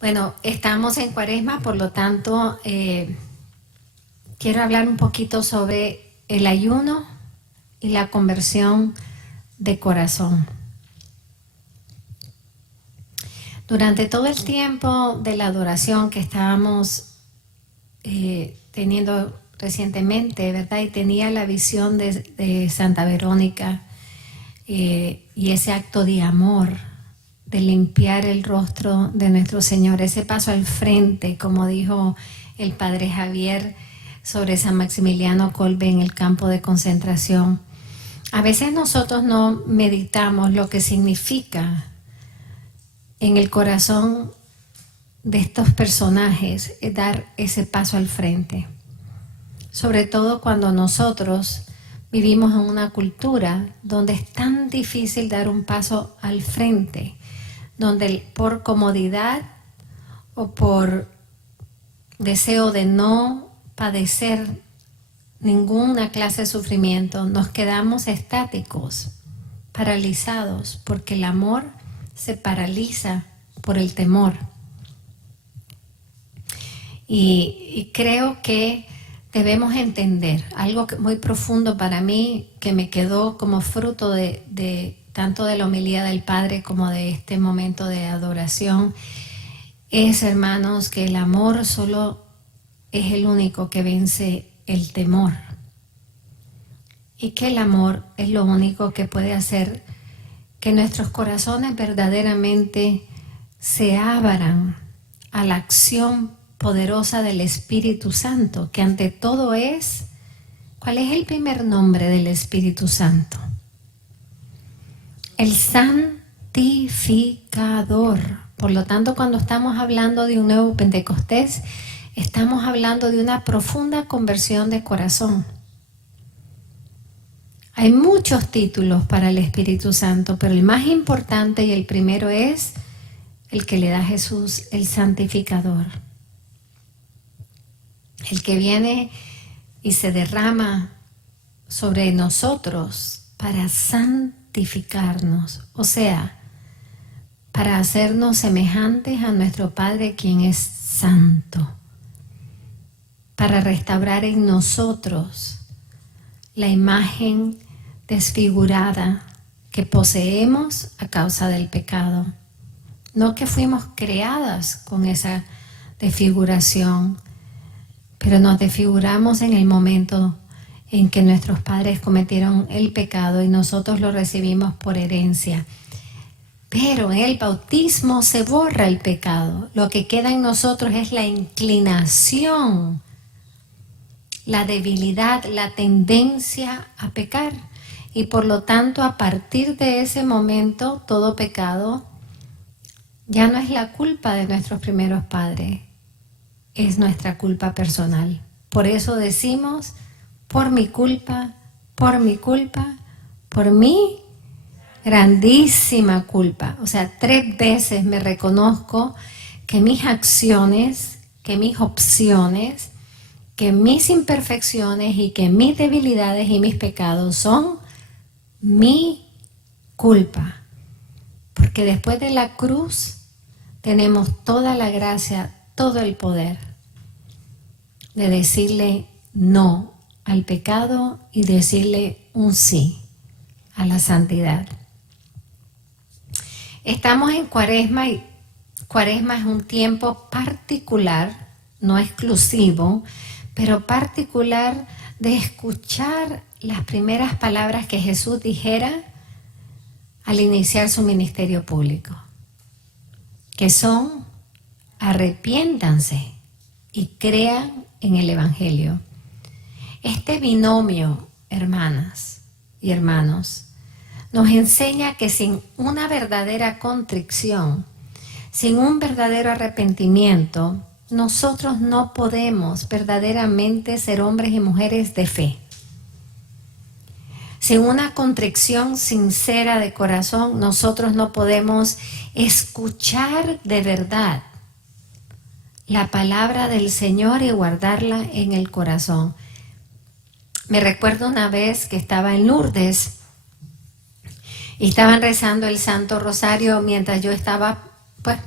Bueno, estamos en Cuaresma, por lo tanto, quiero hablar un poquito sobre el ayuno y la conversión de corazón. Durante todo el tiempo de la adoración que estábamos teniendo recientemente, ¿verdad? Y tenía la visión de Santa Verónica y ese acto de amor, de limpiar el rostro de nuestro Señor, ese paso al frente, como dijo el Padre Javier sobre San Maximiliano Kolbe en el campo de concentración. A veces nosotros no meditamos lo que significa en el corazón de estos personajes dar ese paso al frente. Sobre todo cuando nosotros vivimos en una cultura donde es tan difícil dar un paso al frente, donde por comodidad o por deseo de no padecer ninguna clase de sufrimiento, nos quedamos estáticos, paralizados, porque el amor se paraliza por el temor. Y creo que debemos entender algo muy profundo para mí, que me quedó como fruto de tanto de la homilía del Padre como de este momento de adoración, es, hermanos, que el amor solo es el único que vence el temor. Y que el amor es lo único que puede hacer que nuestros corazones verdaderamente se abran a la acción poderosa del Espíritu Santo, que ante todo es, ¿cuál es el primer nombre del Espíritu Santo? El santificador. Por lo tanto, cuando estamos hablando de un nuevo Pentecostés, estamos hablando de una profunda conversión de corazón. Hay muchos títulos para el Espíritu Santo, pero el más importante y el primero es el que le da Jesús, el santificador. El que viene y se derrama sobre nosotros para santificarnos, o sea, para hacernos semejantes a nuestro Padre, quien es santo, para restaurar en nosotros la imagen desfigurada que poseemos a causa del pecado. No que fuimos creadas con esa desfiguración, pero nos desfiguramos en el momento en que nuestros padres cometieron el pecado y nosotros lo recibimos por herencia. Pero en el bautismo se borra el pecado. Lo que queda en nosotros es la inclinación, la debilidad, la tendencia a pecar. Y por lo tanto, a partir de ese momento, todo pecado ya no es la culpa de nuestros primeros padres, es nuestra culpa personal. Por eso decimos, por mi culpa, por mi culpa, por mi grandísima culpa. O sea, 3 veces me reconozco que mis acciones, que mis opciones, que mis imperfecciones y que mis debilidades y mis pecados son mi culpa. Porque después de la cruz tenemos toda la gracia, todo el poder de decirle no al pecado y decirle un sí a la santidad. Estamos en Cuaresma y Cuaresma es un tiempo particular, no exclusivo, pero particular de escuchar las primeras palabras que Jesús dijera al iniciar su ministerio público, que son: arrepiéntanse y crean en el Evangelio. Este binomio, hermanas y hermanos, nos enseña que sin una verdadera contrición, sin un verdadero arrepentimiento, nosotros no podemos verdaderamente ser hombres y mujeres de fe. Sin una contrición sincera de corazón, nosotros no podemos escuchar de verdad la palabra del Señor y guardarla en el corazón. Me recuerdo una vez que estaba en Lourdes y estaban rezando el Santo Rosario mientras yo estaba, pues,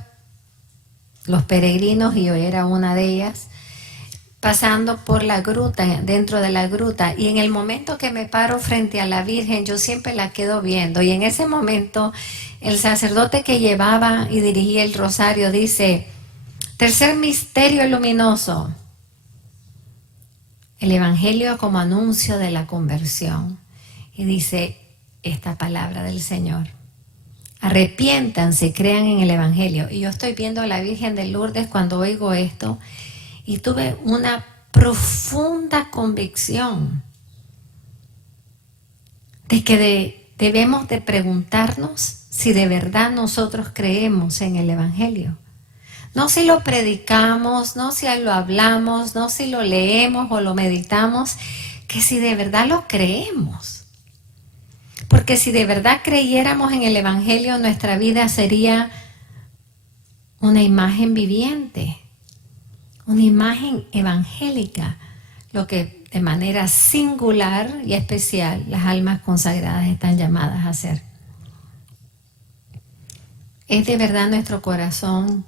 los peregrinos, y yo era una de ellas, pasando por la gruta, dentro de la gruta, y en el momento que me paro frente a la Virgen, yo siempre la quedo viendo, y en ese momento el sacerdote que llevaba y dirigía el rosario dice: tercer misterio luminoso, el Evangelio como anuncio de la conversión. Y dice esta palabra del Señor: arrepiéntanse, crean en el Evangelio. Y yo estoy viendo a la Virgen de Lourdes cuando oigo esto, y tuve una profunda convicción de que debemos de preguntarnos si de verdad nosotros creemos en el Evangelio. No si lo predicamos, no si lo hablamos, no si lo leemos o lo meditamos, que si de verdad lo creemos. Porque si de verdad creyéramos en el Evangelio, nuestra vida sería una imagen viviente, una imagen evangélica, lo que de manera singular y especial las almas consagradas están llamadas a hacer. Es de verdad nuestro corazón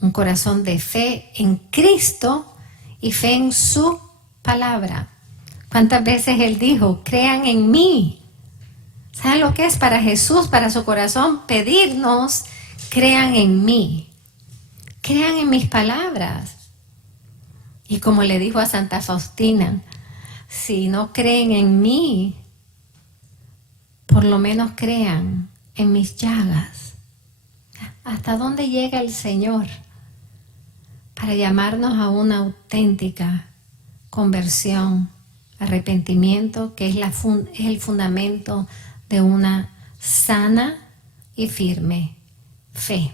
un corazón de fe en Cristo y fe en su palabra. ¿Cuántas veces Él dijo: crean en mí? ¿Saben lo que es para Jesús, para su corazón, pedirnos: crean en mí, crean en mis palabras? Y como le dijo a Santa Faustina: si no creen en mí, por lo menos crean en mis llagas. ¿Hasta dónde llega el Señor para llamarnos a una auténtica conversión, arrepentimiento, que es el fundamento de una sana y firme fe?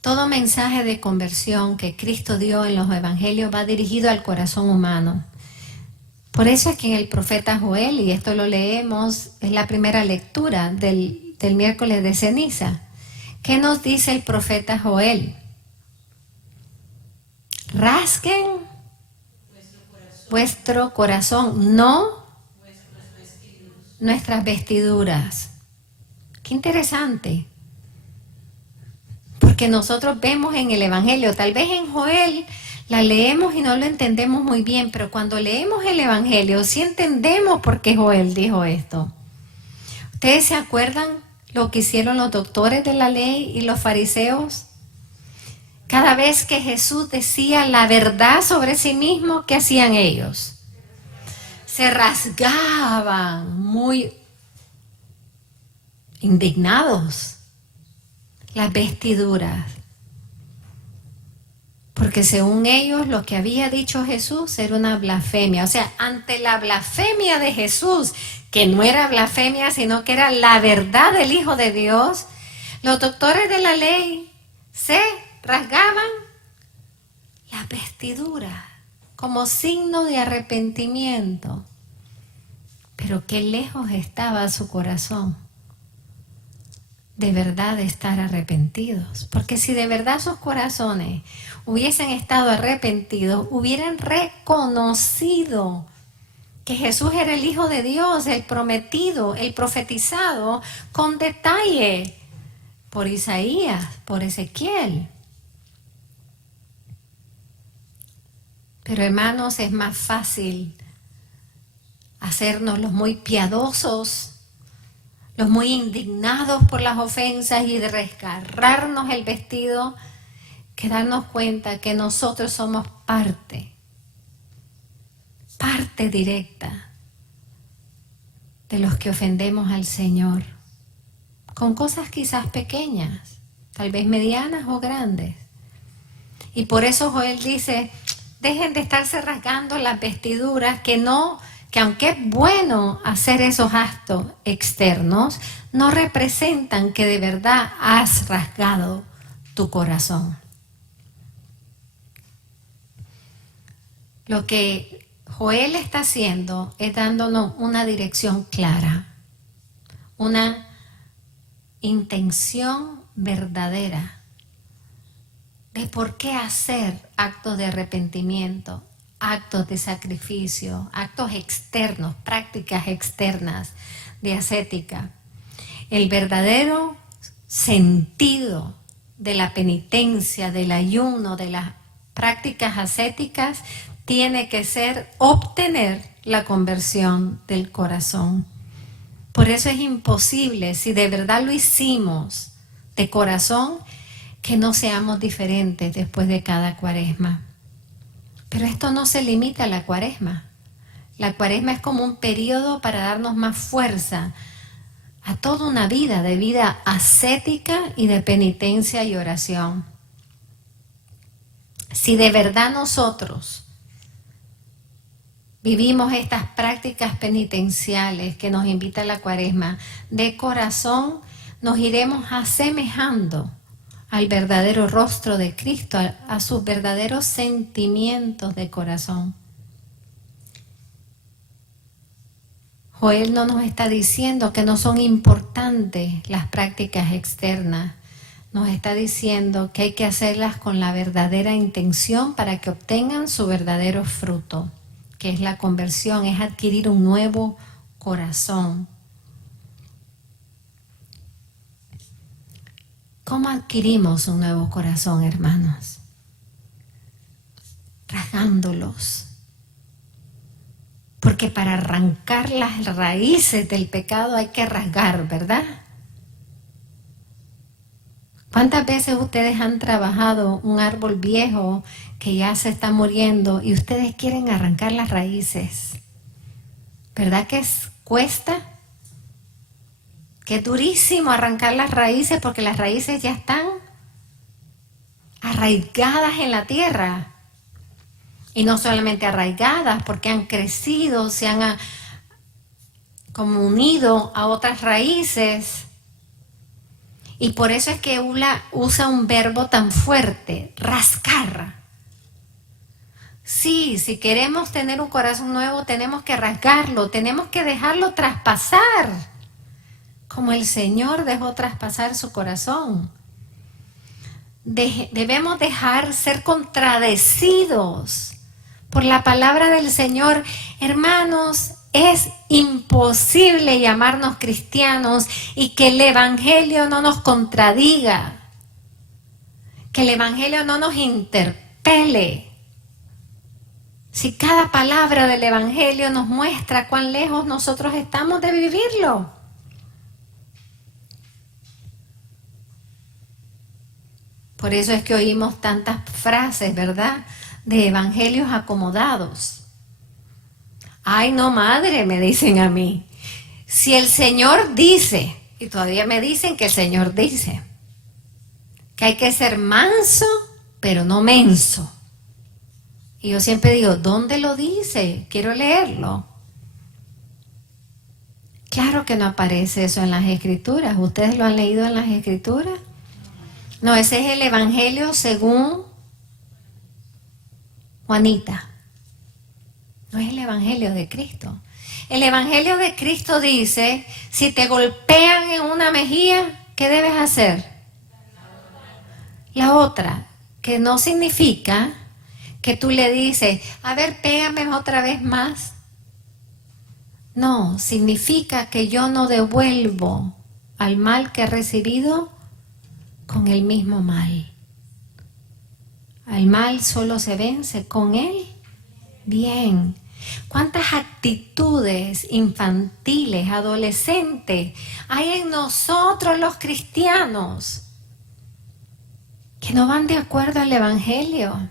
Todo mensaje de conversión que Cristo dio en los evangelios va dirigido al corazón humano. Por eso es que en el profeta Joel, y esto lo leemos, es la primera lectura del miércoles de ceniza. ¿Qué nos dice el profeta Joel? Rasguen vuestro corazón, no nuestras vestiduras. Qué interesante. Porque nosotros vemos en el Evangelio, tal vez en Joel la leemos y no lo entendemos muy bien, pero cuando leemos el Evangelio sí entendemos por qué Joel dijo esto. ¿Ustedes se acuerdan lo que hicieron los doctores de la ley y los fariseos? Cada vez que Jesús decía la verdad sobre sí mismo, ¿qué hacían ellos? Se rasgaban muy indignados las vestiduras, porque según ellos lo que había dicho Jesús era una blasfemia. O sea, ante la blasfemia de Jesús, que no era blasfemia, sino que era la verdad del Hijo de Dios, los doctores de la ley se rasgaban las vestiduras como signo de arrepentimiento. Pero qué lejos estaba su corazón de verdad de estar arrepentidos. Porque si de verdad sus corazones hubiesen estado arrepentidos, hubieran reconocido que Jesús era el Hijo de Dios, el prometido, el profetizado con detalle por Isaías, por Ezequiel. Pero hermanos, es más fácil hacernos los muy piadosos, los muy indignados por las ofensas y de desgarrarnos el vestido, que darnos cuenta que nosotros somos parte directa de los que ofendemos al Señor, con cosas quizás pequeñas, tal vez medianas o grandes. Y por eso Joel dice: dejen de estarse rasgando las vestiduras, que aunque es bueno hacer esos actos externos, no representan que de verdad has rasgado tu corazón. Lo que Joel está haciendo es dándonos una dirección clara, una intención verdadera de por qué hacer actos de arrepentimiento, actos de sacrificio, actos externos, prácticas externas de ascética. El verdadero sentido de la penitencia, del ayuno, de las prácticas ascéticas, tiene que ser obtener la conversión del corazón. Por eso es imposible, si de verdad lo hicimos de corazón, que no seamos diferentes después de cada cuaresma. Pero esto no se limita a la cuaresma. La cuaresma es como un periodo para darnos más fuerza a toda una vida, de vida ascética y de penitencia y oración. Si de verdad nosotros vivimos estas prácticas penitenciales que nos invita la cuaresma, de corazón nos iremos asemejando al verdadero rostro de Cristo, a sus verdaderos sentimientos de corazón. Joel no nos está diciendo que no son importantes las prácticas externas. Nos está diciendo que hay que hacerlas con la verdadera intención para que obtengan su verdadero fruto, que es la conversión, es adquirir un nuevo corazón. ¿Cómo adquirimos un nuevo corazón, hermanos? Rasgándolos. Porque para arrancar las raíces del pecado hay que rasgar, ¿verdad? ¿Cuántas veces ustedes han trabajado un árbol viejo que ya se está muriendo y ustedes quieren arrancar las raíces? ¿Verdad que cuesta? Que es durísimo arrancar las raíces porque las raíces ya están arraigadas en la tierra. Y no solamente arraigadas, porque han crecido, se han como unido a otras raíces. Y por eso es que usa un verbo tan fuerte, rascar. Sí, si queremos tener un corazón nuevo, tenemos que rasgarlo, tenemos que dejarlo traspasar, como el Señor dejó traspasar su corazón. Debemos dejar ser contradecidos por la palabra del Señor. Hermanos, es imposible llamarnos cristianos y que el Evangelio no nos contradiga, que el Evangelio no nos interpele. Si cada palabra del Evangelio nos muestra cuán lejos nosotros estamos de vivirlo. Por eso es que oímos tantas frases, ¿verdad?, de evangelios acomodados. Ay, no, madre, me dicen a mí. Si el Señor dice, y todavía me dicen que el Señor dice, que hay que ser manso, pero no menso. Y yo siempre digo, ¿dónde lo dice? Quiero leerlo. Claro que no aparece eso en las Escrituras. ¿Ustedes lo han leído en las Escrituras? No, ese es el Evangelio según Juanita. No es el Evangelio de Cristo. El Evangelio de Cristo dice, si te golpean en una mejilla, ¿qué debes hacer? La otra, que no significa que tú le dices, a ver, pégame otra vez más. No, significa que yo no devuelvo al mal que he recibido con el mismo mal. Al mal solo se vence con el bien. ¿Cuántas actitudes infantiles, adolescentes hay en nosotros los cristianos que no van de acuerdo al Evangelio?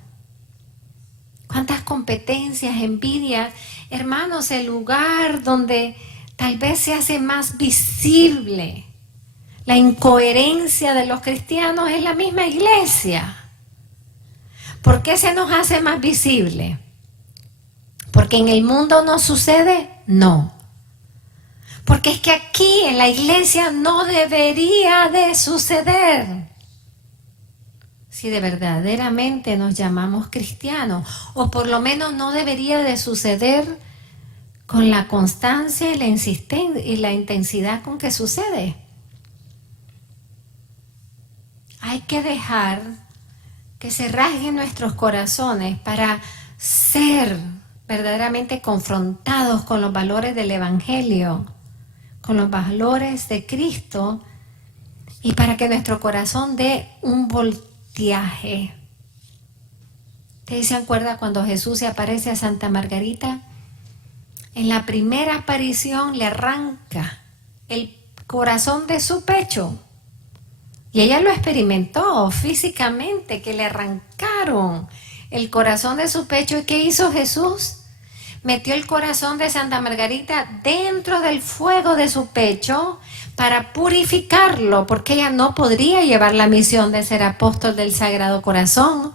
¿Cuántas competencias, envidias? Hermanos, el lugar donde tal vez se hace más visible la incoherencia de los cristianos es la misma iglesia. ¿Por qué se nos hace más visible? ¿Porque en el mundo no sucede? No. Porque es que aquí en la iglesia no debería de suceder. Si de verdaderamente nos llamamos cristianos, o por lo menos no debería de suceder con la constancia y la insistencia y la intensidad con que sucede. Hay que dejar que se rasguen nuestros corazones para ser verdaderamente confrontados con los valores del Evangelio, con los valores de Cristo, y para que nuestro corazón dé un volteaje. ¿Ustedes se acuerdan cuando Jesús se aparece a Santa Margarita? En la primera aparición le arranca el corazón de su pecho. Y ella lo experimentó físicamente, que le arrancaron el corazón de su pecho. ¿Y qué hizo Jesús? Metió el corazón de Santa Margarita dentro del fuego de su pecho para purificarlo, porque ella no podría llevar la misión de ser apóstol del Sagrado Corazón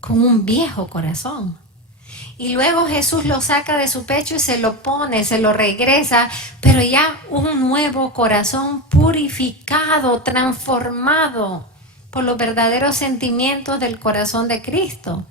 con un viejo corazón. Y luego Jesús lo saca de su pecho y se lo pone, se lo regresa, pero ya un nuevo corazón purificado, transformado por los verdaderos sentimientos del corazón de Cristo.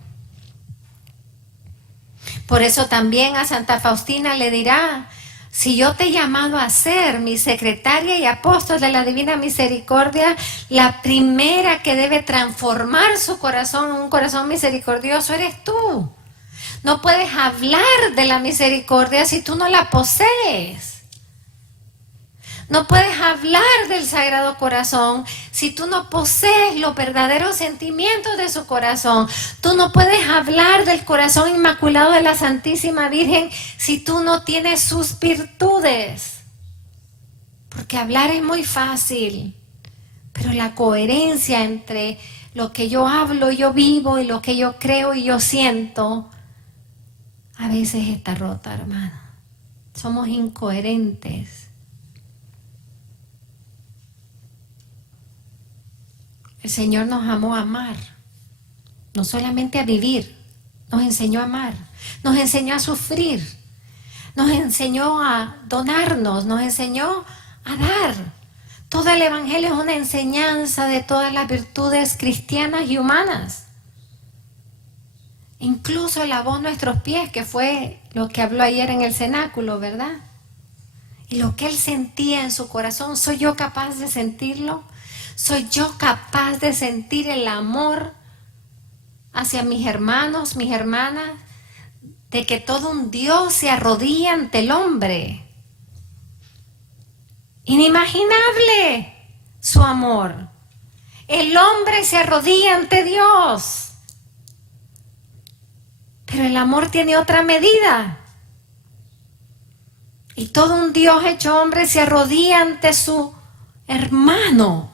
Por eso también a Santa Faustina le dirá: si yo te he llamado a ser mi secretaria y apóstol de la Divina Misericordia, la primera que debe transformar su corazón en un corazón misericordioso eres tú. No puedes hablar de la misericordia si tú no la posees. No puedes hablar del Sagrado Corazón si tú no posees los verdaderos sentimientos de su corazón. Tú no puedes hablar del corazón inmaculado de la Santísima Virgen si tú no tienes sus virtudes. Porque hablar es muy fácil, pero la coherencia entre lo que yo hablo, yo vivo, y lo que yo creo y yo siento, a veces está rota, hermano. Somos incoherentes. El Señor nos amó a amar, no solamente a vivir, nos enseñó a amar, nos enseñó a sufrir, nos enseñó a donarnos, nos enseñó a dar. Todo el Evangelio es una enseñanza de todas las virtudes cristianas y humanas. Incluso lavó nuestros pies, que fue lo que habló ayer en el cenáculo, ¿verdad? Y lo que él sentía en su corazón, ¿soy yo capaz de sentirlo? ¿Soy yo capaz de sentir el amor hacia mis hermanos, mis hermanas? De que todo un Dios se arrodilla ante el hombre. Inimaginable su amor. El hombre se arrodilla ante Dios. Pero el amor tiene otra medida. Y todo un Dios hecho hombre se arrodilla ante su hermano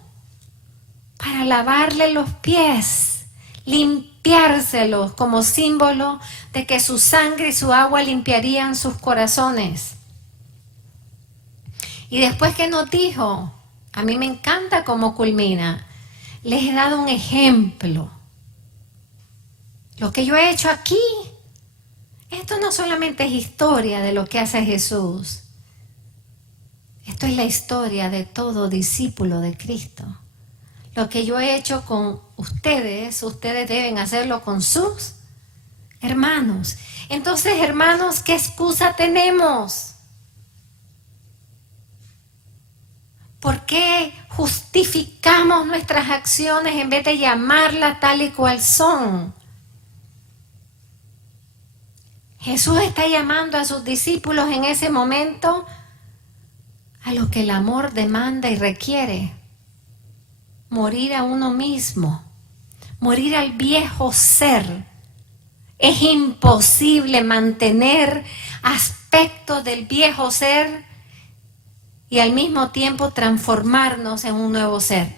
para lavarle los pies, limpiárselos como símbolo de que su sangre y su agua limpiarían sus corazones. Y después que nos dijo, a mí me encanta cómo culmina, les he dado un ejemplo. Lo que yo he hecho aquí, esto no solamente es historia de lo que hace Jesús. Esto es la historia de todo discípulo de Cristo. Lo que yo he hecho con ustedes, ustedes deben hacerlo con sus hermanos. Entonces, hermanos, ¿qué excusa tenemos? ¿Por qué justificamos nuestras acciones en vez de llamarlas tal y cual son? Jesús está llamando a sus discípulos en ese momento a lo que el amor demanda y requiere. Morir a uno mismo, morir al viejo ser. Es imposible mantener aspectos del viejo ser y al mismo tiempo transformarnos en un nuevo ser.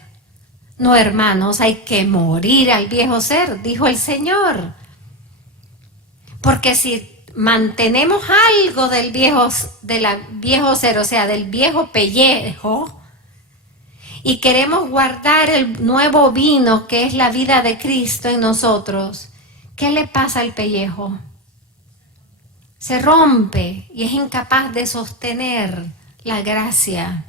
No, hermanos, hay que morir al viejo ser, dijo el Señor. Porque si mantenemos algo del viejo ser, o sea, del viejo pellejo, y queremos guardar el nuevo vino que es la vida de Cristo en nosotros, ¿qué le pasa al pellejo? Se rompe y es incapaz de sostener la gracia.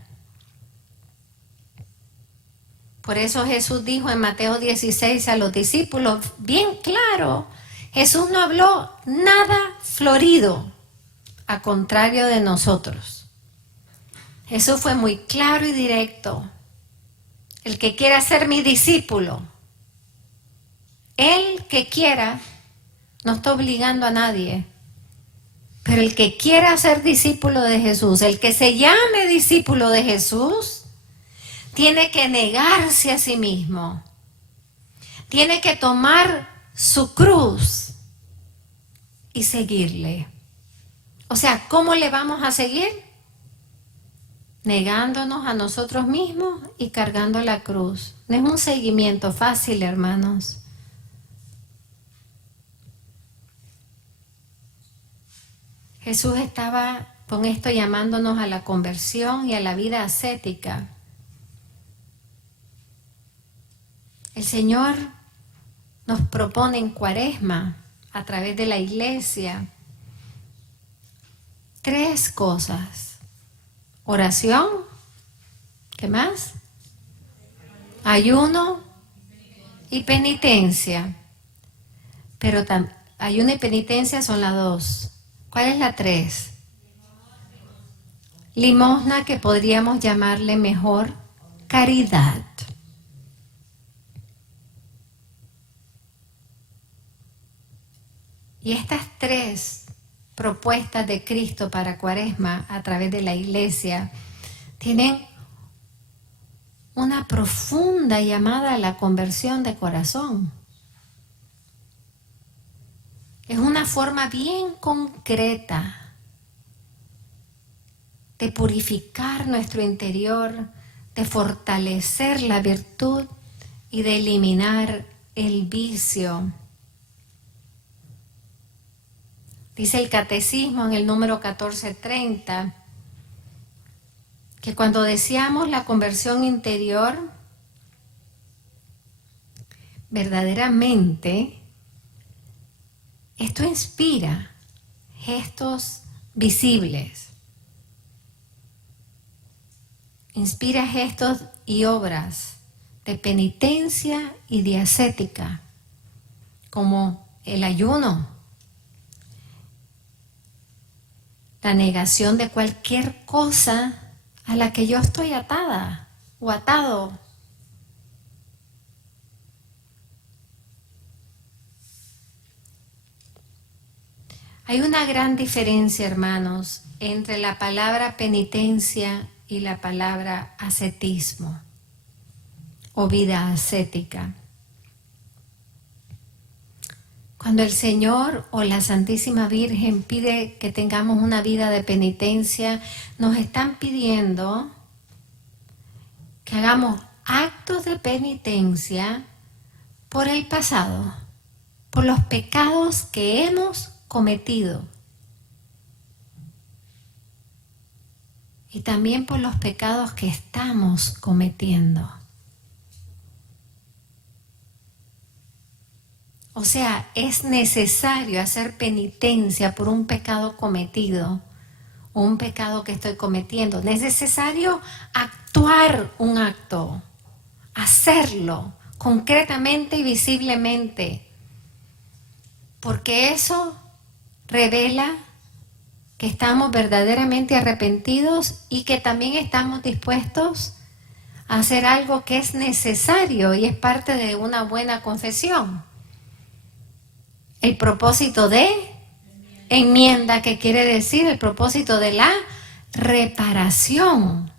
Por eso Jesús dijo en Mateo 16 a los discípulos, bien claro, Jesús no habló nada florido, a contrario de nosotros. Jesús fue muy claro y directo. El que quiera ser mi discípulo, el que quiera, no está obligando a nadie, pero el que quiera ser discípulo de Jesús, el que se llame discípulo de Jesús, tiene que negarse a sí mismo. Tiene que tomar su cruz y seguirle. O sea, ¿cómo le vamos a seguir? Negándonos a nosotros mismos y cargando la cruz. No es un seguimiento fácil, hermanos. Jesús estaba con esto llamándonos a la conversión y a la vida ascética. El Señor nos propone en Cuaresma, a través de la iglesia, 3 cosas. Oración, ¿qué más? Ayuno y penitencia. Pero ayuno y penitencia son las 2. ¿Cuál es la 3? Limosna, que podríamos llamarle mejor caridad. Y estas 3 propuestas de Cristo para Cuaresma a través de la iglesia tienen una profunda llamada a la conversión de corazón. Es una forma bien concreta de purificar nuestro interior, de fortalecer la virtud y de eliminar el vicio. Dice el Catecismo en el número 1430 que cuando deseamos la conversión interior, verdaderamente, esto inspira gestos visibles, inspira gestos y obras de penitencia y de ascética, como el ayuno, la negación de cualquier cosa a la que yo estoy atada o atado. Hay una gran diferencia, hermanos, entre la palabra penitencia y la palabra ascetismo o vida ascética. Cuando el Señor o la Santísima Virgen pide que tengamos una vida de penitencia, nos están pidiendo que hagamos actos de penitencia por el pasado, por los pecados que hemos cometido y también por los pecados que estamos cometiendo. O sea, es necesario hacer penitencia por un pecado cometido o un pecado que estoy cometiendo. Es necesario actuar un acto, hacerlo concretamente y visiblemente, porque eso revela que estamos verdaderamente arrepentidos y que también estamos dispuestos a hacer algo que es necesario y es parte de una buena confesión. El propósito de enmienda, que quiere decir el propósito de la reparación.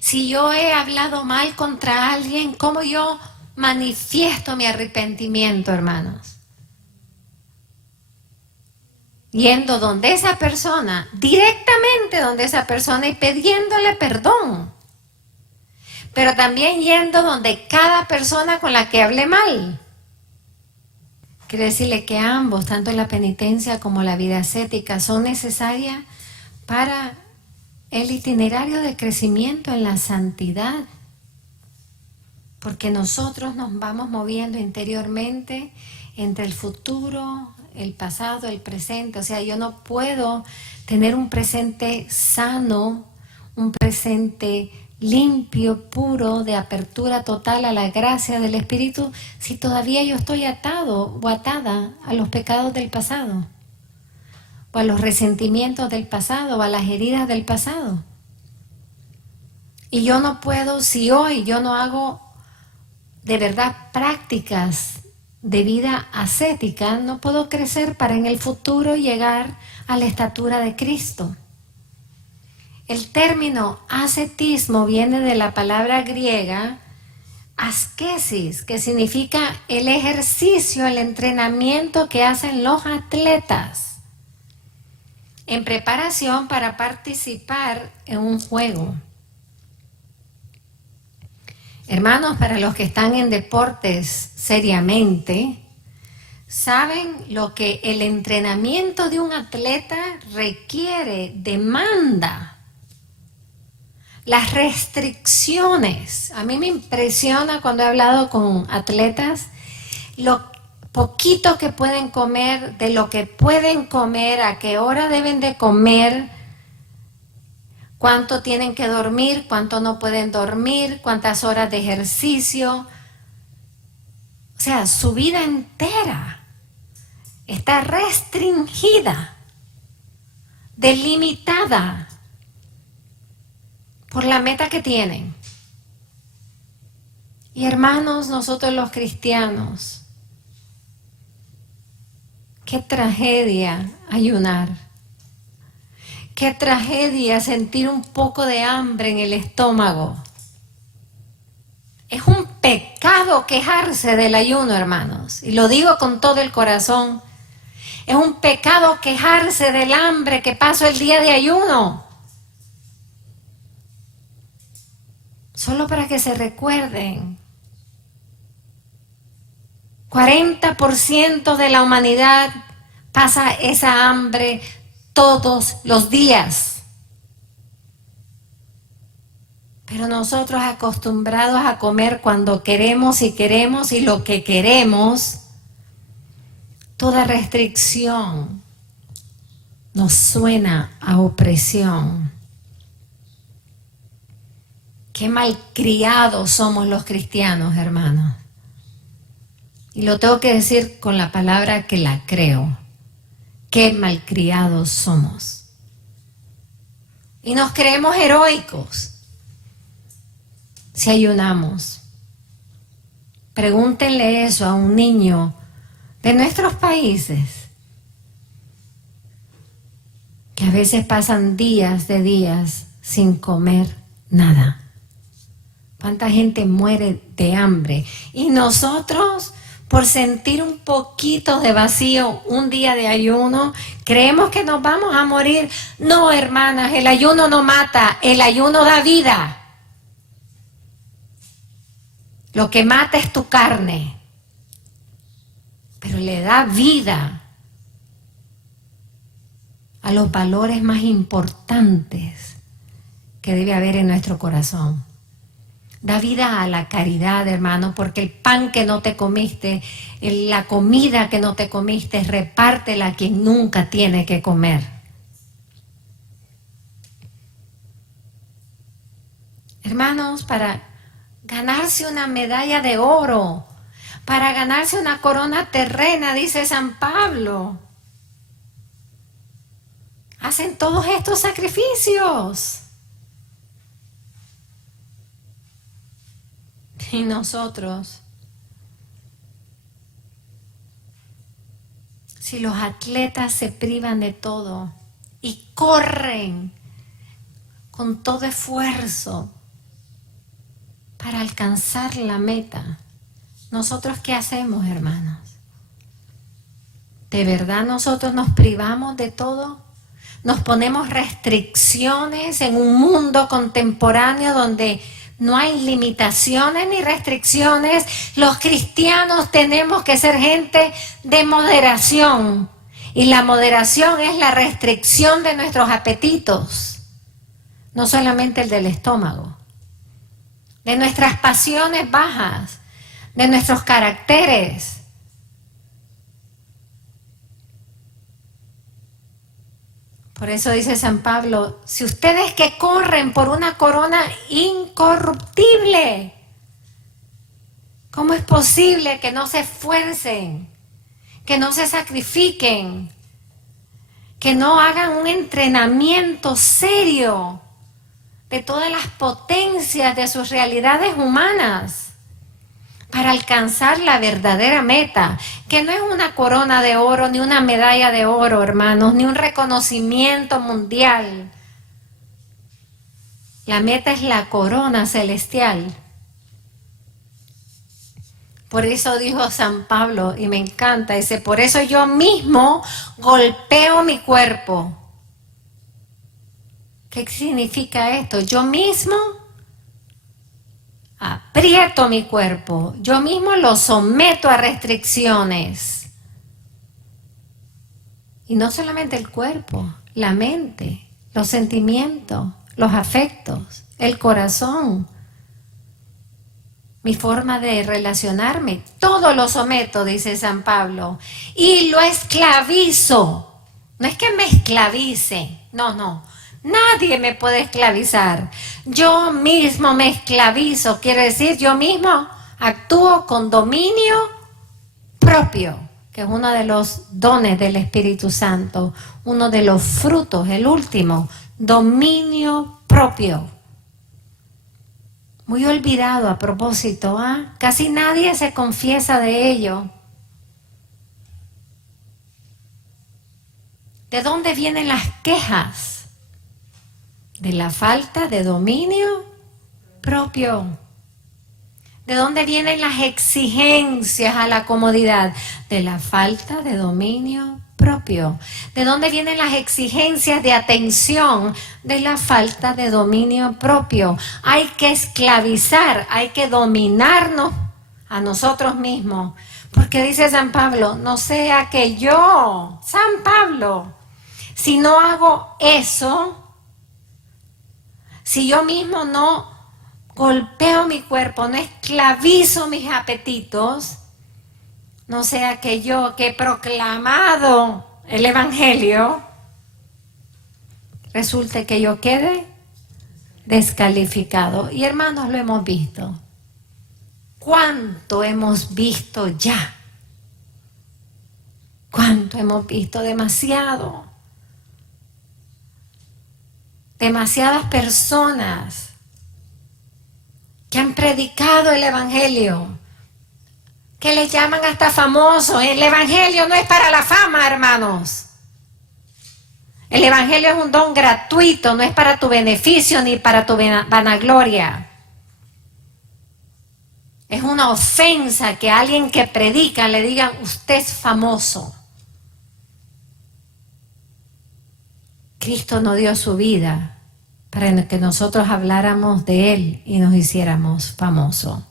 Si yo he hablado mal contra alguien, ¿cómo yo manifiesto mi arrepentimiento, hermanos? Yendo donde esa persona, directamente donde esa persona y pidiéndole perdón. Pero también yendo donde cada persona con la que hablé mal. Quiere decirle que ambos, tanto la penitencia como la vida ascética, son necesarias para el itinerario de crecimiento en la santidad. Porque nosotros nos vamos moviendo interiormente entre el futuro, el pasado, el presente. O sea, yo no puedo tener un presente sano, un presente limpio, puro, de apertura total a la gracia del Espíritu, si todavía yo estoy atado o atada a los pecados del pasado, o a los resentimientos del pasado, o a las heridas del pasado. Y yo no puedo, si hoy yo no hago de verdad prácticas de vida ascética, no puedo crecer para en el futuro llegar a la estatura de Cristo. El término ascetismo viene de la palabra griega askesis, que significa el ejercicio, el entrenamiento que hacen los atletas en preparación para participar en un juego. Hermanos, para los que están en deportes seriamente, saben lo que el entrenamiento de un atleta requiere, demanda. Las restricciones. A mí me impresiona cuando he hablado con atletas lo poquito que pueden comer, de lo que pueden comer, a qué hora deben de comer, cuánto tienen que dormir, cuánto no pueden dormir, cuántas horas de ejercicio. O sea, su vida entera está restringida, delimitada por la meta que tienen. Y hermanos, nosotros los cristianos, qué tragedia ayunar. Qué tragedia sentir un poco de hambre en el estómago. Es un pecado quejarse del ayuno, hermanos. Y lo digo con todo el corazón. Es un pecado quejarse del hambre que paso el día de ayuno. Solo para que se recuerden. 40% de la humanidad pasa esa hambre todos los días. Pero nosotros acostumbrados a comer cuando queremos y lo que queremos, toda restricción nos suena a opresión. Qué malcriados somos los cristianos, hermanos. Y lo tengo que decir con la palabra que la creo. Qué malcriados somos. Y nos creemos heroicos si ayunamos. Pregúntenle eso a un niño de nuestros países, que a veces pasan días de días sin comer nada. ¿Cuánta gente muere de hambre? Y nosotros, por sentir un poquito de vacío, un día de ayuno, creemos que nos vamos a morir. No, hermanas, el ayuno no mata, el ayuno da vida. Lo que mata es tu carne, pero le da vida a los valores más importantes que debe haber en nuestro corazón. Da vida a la caridad, hermano, porque el pan que no te comiste, la comida que no te comiste, repártela a quien nunca tiene que comer. Hermanos, para ganarse una medalla de oro, para ganarse una corona terrena, dice San Pablo, hacen todos estos sacrificios. Y nosotros, si los atletas se privan de todo y corren con todo esfuerzo para alcanzar la meta, ¿nosotros qué hacemos, hermanos? ¿De verdad nosotros nos privamos de todo? ¿Nos ponemos restricciones en un mundo contemporáneo donde no hay limitaciones ni restricciones? Los cristianos tenemos que ser gente de moderación. Y la moderación es la restricción de nuestros apetitos. No solamente el del estómago. De nuestras pasiones bajas. De nuestros caracteres. Por eso dice San Pablo, si ustedes que corren por una corona incorruptible, ¿cómo es posible que no se esfuercen, que no se sacrifiquen, que no hagan un entrenamiento serio de todas las potencias de sus realidades humanas para alcanzar la verdadera meta, que no es una corona de oro, ni una medalla de oro, hermanos, ni un reconocimiento mundial, La meta es la corona celestial. Por eso dijo San Pablo, y me encanta, dice, por eso yo mismo golpeo mi cuerpo. ¿Qué significa esto? Yo mismo aprieto mi cuerpo, yo mismo lo someto a restricciones. Y no solamente el cuerpo, la mente, los sentimientos, los afectos, el corazón, mi forma de relacionarme, todo lo someto, dice San Pablo, y lo esclavizo. No es que me esclavice, no. Nadie me puede esclavizar. Yo mismo me esclavizo, quiere decir, yo mismo actúo con dominio propio, que es uno de los dones del Espíritu Santo, uno de los frutos, el último, dominio propio. Muy olvidado a propósito, ¿ah? Casi nadie se confiesa de ello. ¿De dónde vienen las quejas? De la falta de dominio propio. ¿De dónde vienen las exigencias a la comodidad? De la falta de dominio propio. ¿De dónde vienen las exigencias de atención? De la falta de dominio propio. Hay que esclavizar, hay que dominarnos a nosotros mismos. Porque dice San Pablo, no sea que yo, San Pablo, si no hago eso, si yo mismo no golpeo mi cuerpo, no esclavizo mis apetitos, no sea que yo que he proclamado el Evangelio, resulte que yo quede descalificado. Y hermanos, lo hemos visto. ¿Cuánto hemos visto ya? ¿Cuánto hemos visto? Demasiado. Demasiadas personas que han predicado el Evangelio, que le llaman hasta famosos. El Evangelio no es para la fama, hermanos. El Evangelio es un don gratuito, no es para tu beneficio ni para tu vanagloria. Es una ofensa que a alguien que predica le digan, usted es famoso. Cristo no dio su vida para que nosotros habláramos de Él y nos hiciéramos famosos.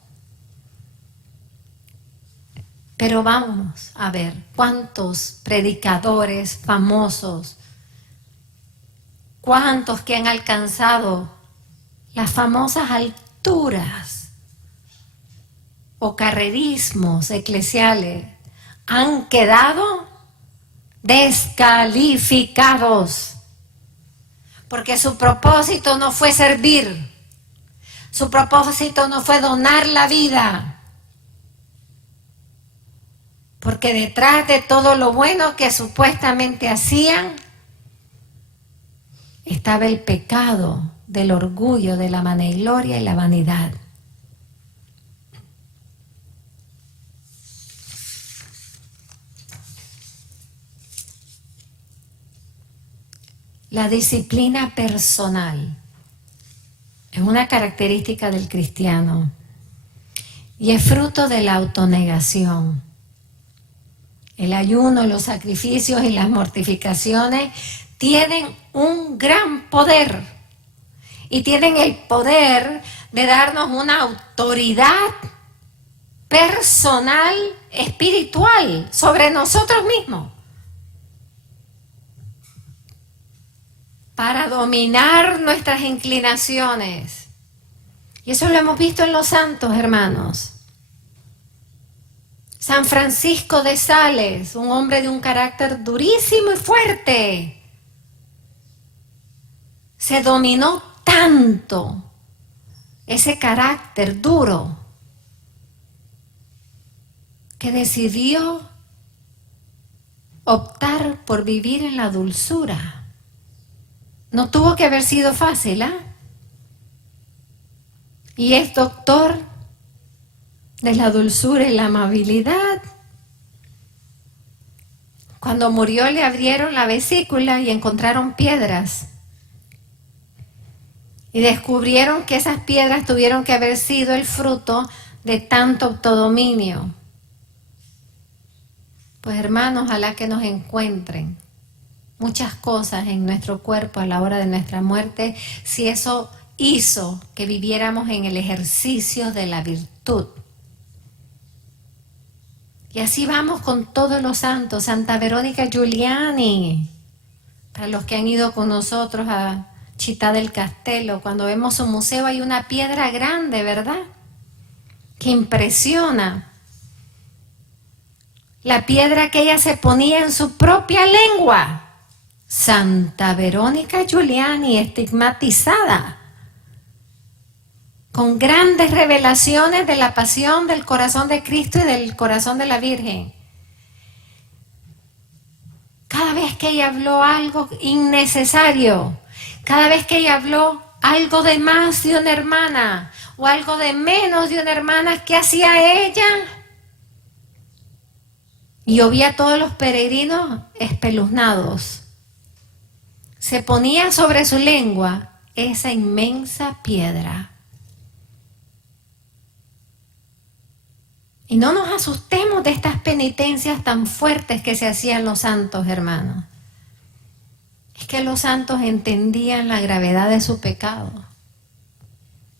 Pero vamos a ver cuántos predicadores famosos, cuántos que han alcanzado las famosas alturas o carrerismos eclesiales han quedado descalificados. Porque su propósito no fue servir, su propósito no fue donar la vida. Porque detrás de todo lo bueno que supuestamente hacían, estaba el pecado del orgullo, de la vanagloria y la vanidad. La disciplina personal es una característica del cristiano y es fruto de la autonegación. El ayuno, los sacrificios y las mortificaciones tienen un gran poder y tienen el poder de darnos una autoridad personal, espiritual sobre nosotros mismos. Para dominar nuestras inclinaciones. Y eso lo hemos visto en los santos, hermanos. San Francisco de Sales, un hombre de un carácter durísimo y fuerte, se dominó tanto ese carácter duro que decidió optar por vivir en la dulzura. No tuvo que haber sido fácil, ¿ah? Y es doctor de la dulzura y la amabilidad. Cuando murió le abrieron la vesícula y encontraron piedras Y descubrieron que esas piedras tuvieron que haber sido el fruto de tanto autodominio. Pues hermanos, ojalá que nos encuentren muchas cosas en nuestro cuerpo a la hora de nuestra muerte, si eso hizo que viviéramos en el ejercicio de la virtud. Y así vamos con todos los santos. Santa Verónica Giuliani, para los que han ido con nosotros a Città del Castello, cuando vemos su museo hay una piedra grande, ¿verdad? Que impresiona. La piedra que ella se ponía en su propia lengua. Santa Verónica Giuliani, estigmatizada, con grandes revelaciones de la pasión del corazón de Cristo y del corazón de la Virgen. Cada vez que ella habló algo innecesario, cada vez que ella habló algo de más de una hermana o algo de menos de una hermana, ¿qué hacía ella? Y yo vi a todos los peregrinos espeluznados. Se ponía sobre su lengua esa inmensa piedra. Y no nos asustemos de estas penitencias tan fuertes que se hacían los santos, hermanos. Es que los santos entendían la gravedad de su pecado.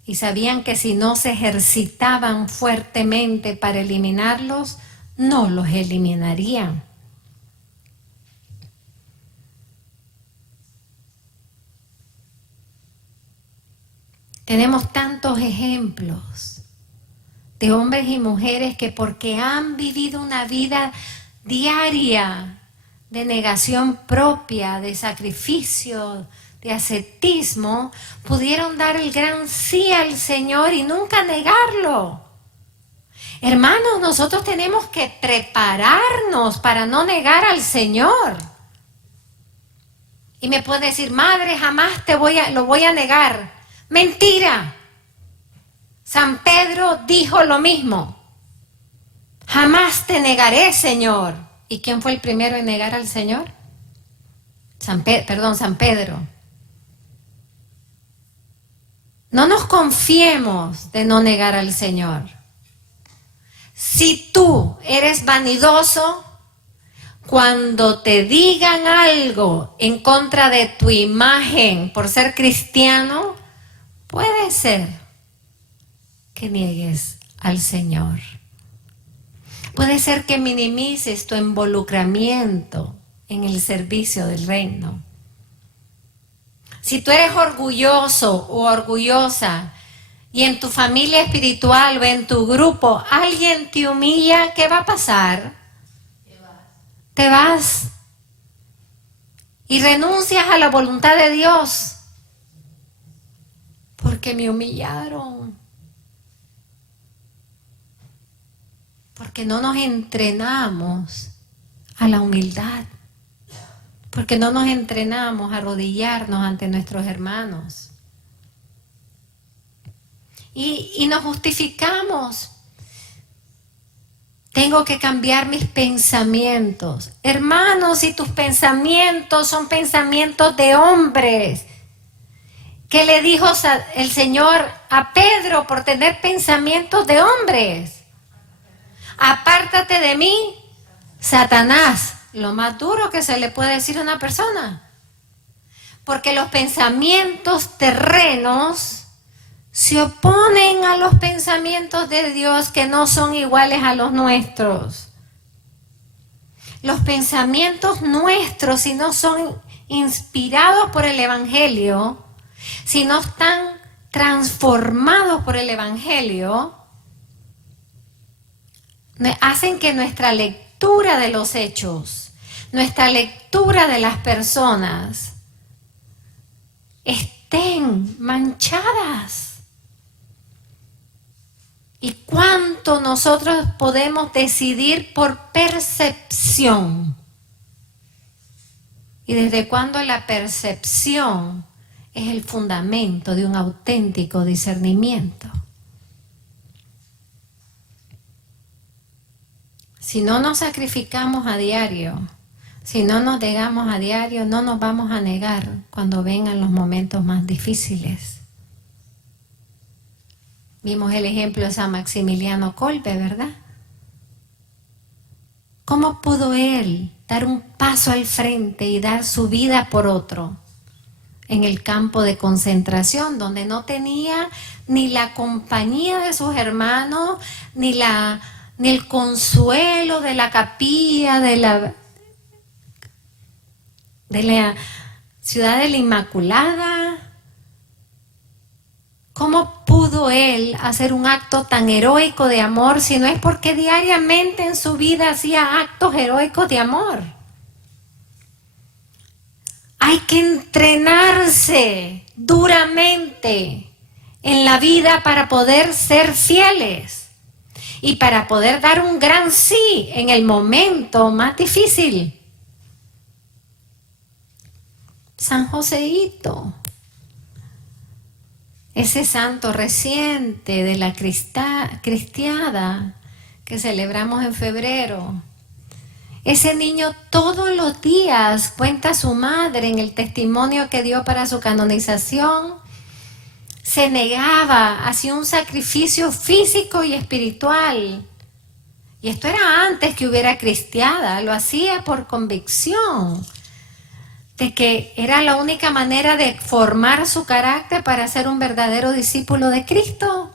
Y sabían que si no se ejercitaban fuertemente para eliminarlos, no los eliminarían. Tenemos tantos ejemplos de hombres y mujeres que porque han vivido una vida diaria de negación propia, de sacrificio, de ascetismo, pudieron dar el gran sí al Señor y nunca negarlo. Hermanos, nosotros tenemos que prepararnos para no negar al Señor. Y me puede decir, madre, jamás lo voy a negar. Mentira. San Pedro dijo lo mismo. Jamás te negaré, Señor. ¿Y quién fue el primero en negar al Señor? San Pedro. No nos confiemos de no negar al Señor. Si tú eres vanidoso, cuando te digan algo en contra de tu imagen por ser cristiano, puede ser que niegues al Señor. Puede ser que minimices tu involucramiento en el servicio del reino. Si tú eres orgulloso o orgullosa y en tu familia espiritual o en tu grupo alguien te humilla, ¿qué va a pasar? Te vas y renuncias a la voluntad de Dios porque me humillaron. Porque no nos entrenamos a la humildad. Porque no nos entrenamos a arrodillarnos ante nuestros hermanos. Y nos justificamos. Tengo que cambiar mis pensamientos. Hermanos, si tus pensamientos son pensamientos de hombres, ¿qué le dijo el Señor a Pedro por tener pensamientos de hombres? Apártate de mí, Satanás. Lo más duro que se le puede decir a una persona. Porque los pensamientos terrenos se oponen a los pensamientos de Dios que no son iguales a los nuestros. Los pensamientos nuestros, si no son inspirados por el Evangelio, si no están transformados por el Evangelio, hacen que nuestra lectura de los hechos, nuestra lectura de las personas, estén manchadas. ¿Y cuánto nosotros podemos decidir por percepción? ¿Y desde cuándo la percepción es el fundamento de un auténtico discernimiento? Si no nos sacrificamos a diario, si no nos negamos a diario, no nos vamos a negar cuando vengan los momentos más difíciles. Vimos el ejemplo de San Maximiliano Kolbe, ¿verdad? ¿Cómo pudo él dar un paso al frente y dar su vida por otro en el campo de concentración, donde no tenía ni la compañía de sus hermanos, ni el consuelo de la capilla, de la ciudad de la Inmaculada? ¿Cómo pudo él hacer un acto tan heroico de amor si no es porque diariamente en su vida hacía actos heroicos de amor? Hay que entrenarse duramente en la vida para poder ser fieles y para poder dar un gran sí en el momento más difícil. San Joseito, ese santo reciente de la cristiada que celebramos en febrero. Ese niño todos los días, cuenta su madre en el testimonio que dio para su canonización, se negaba, hacía un sacrificio físico y espiritual. Y esto era antes que hubiera cristiada, lo hacía por convicción de que era la única manera de formar su carácter para ser un verdadero discípulo de Cristo.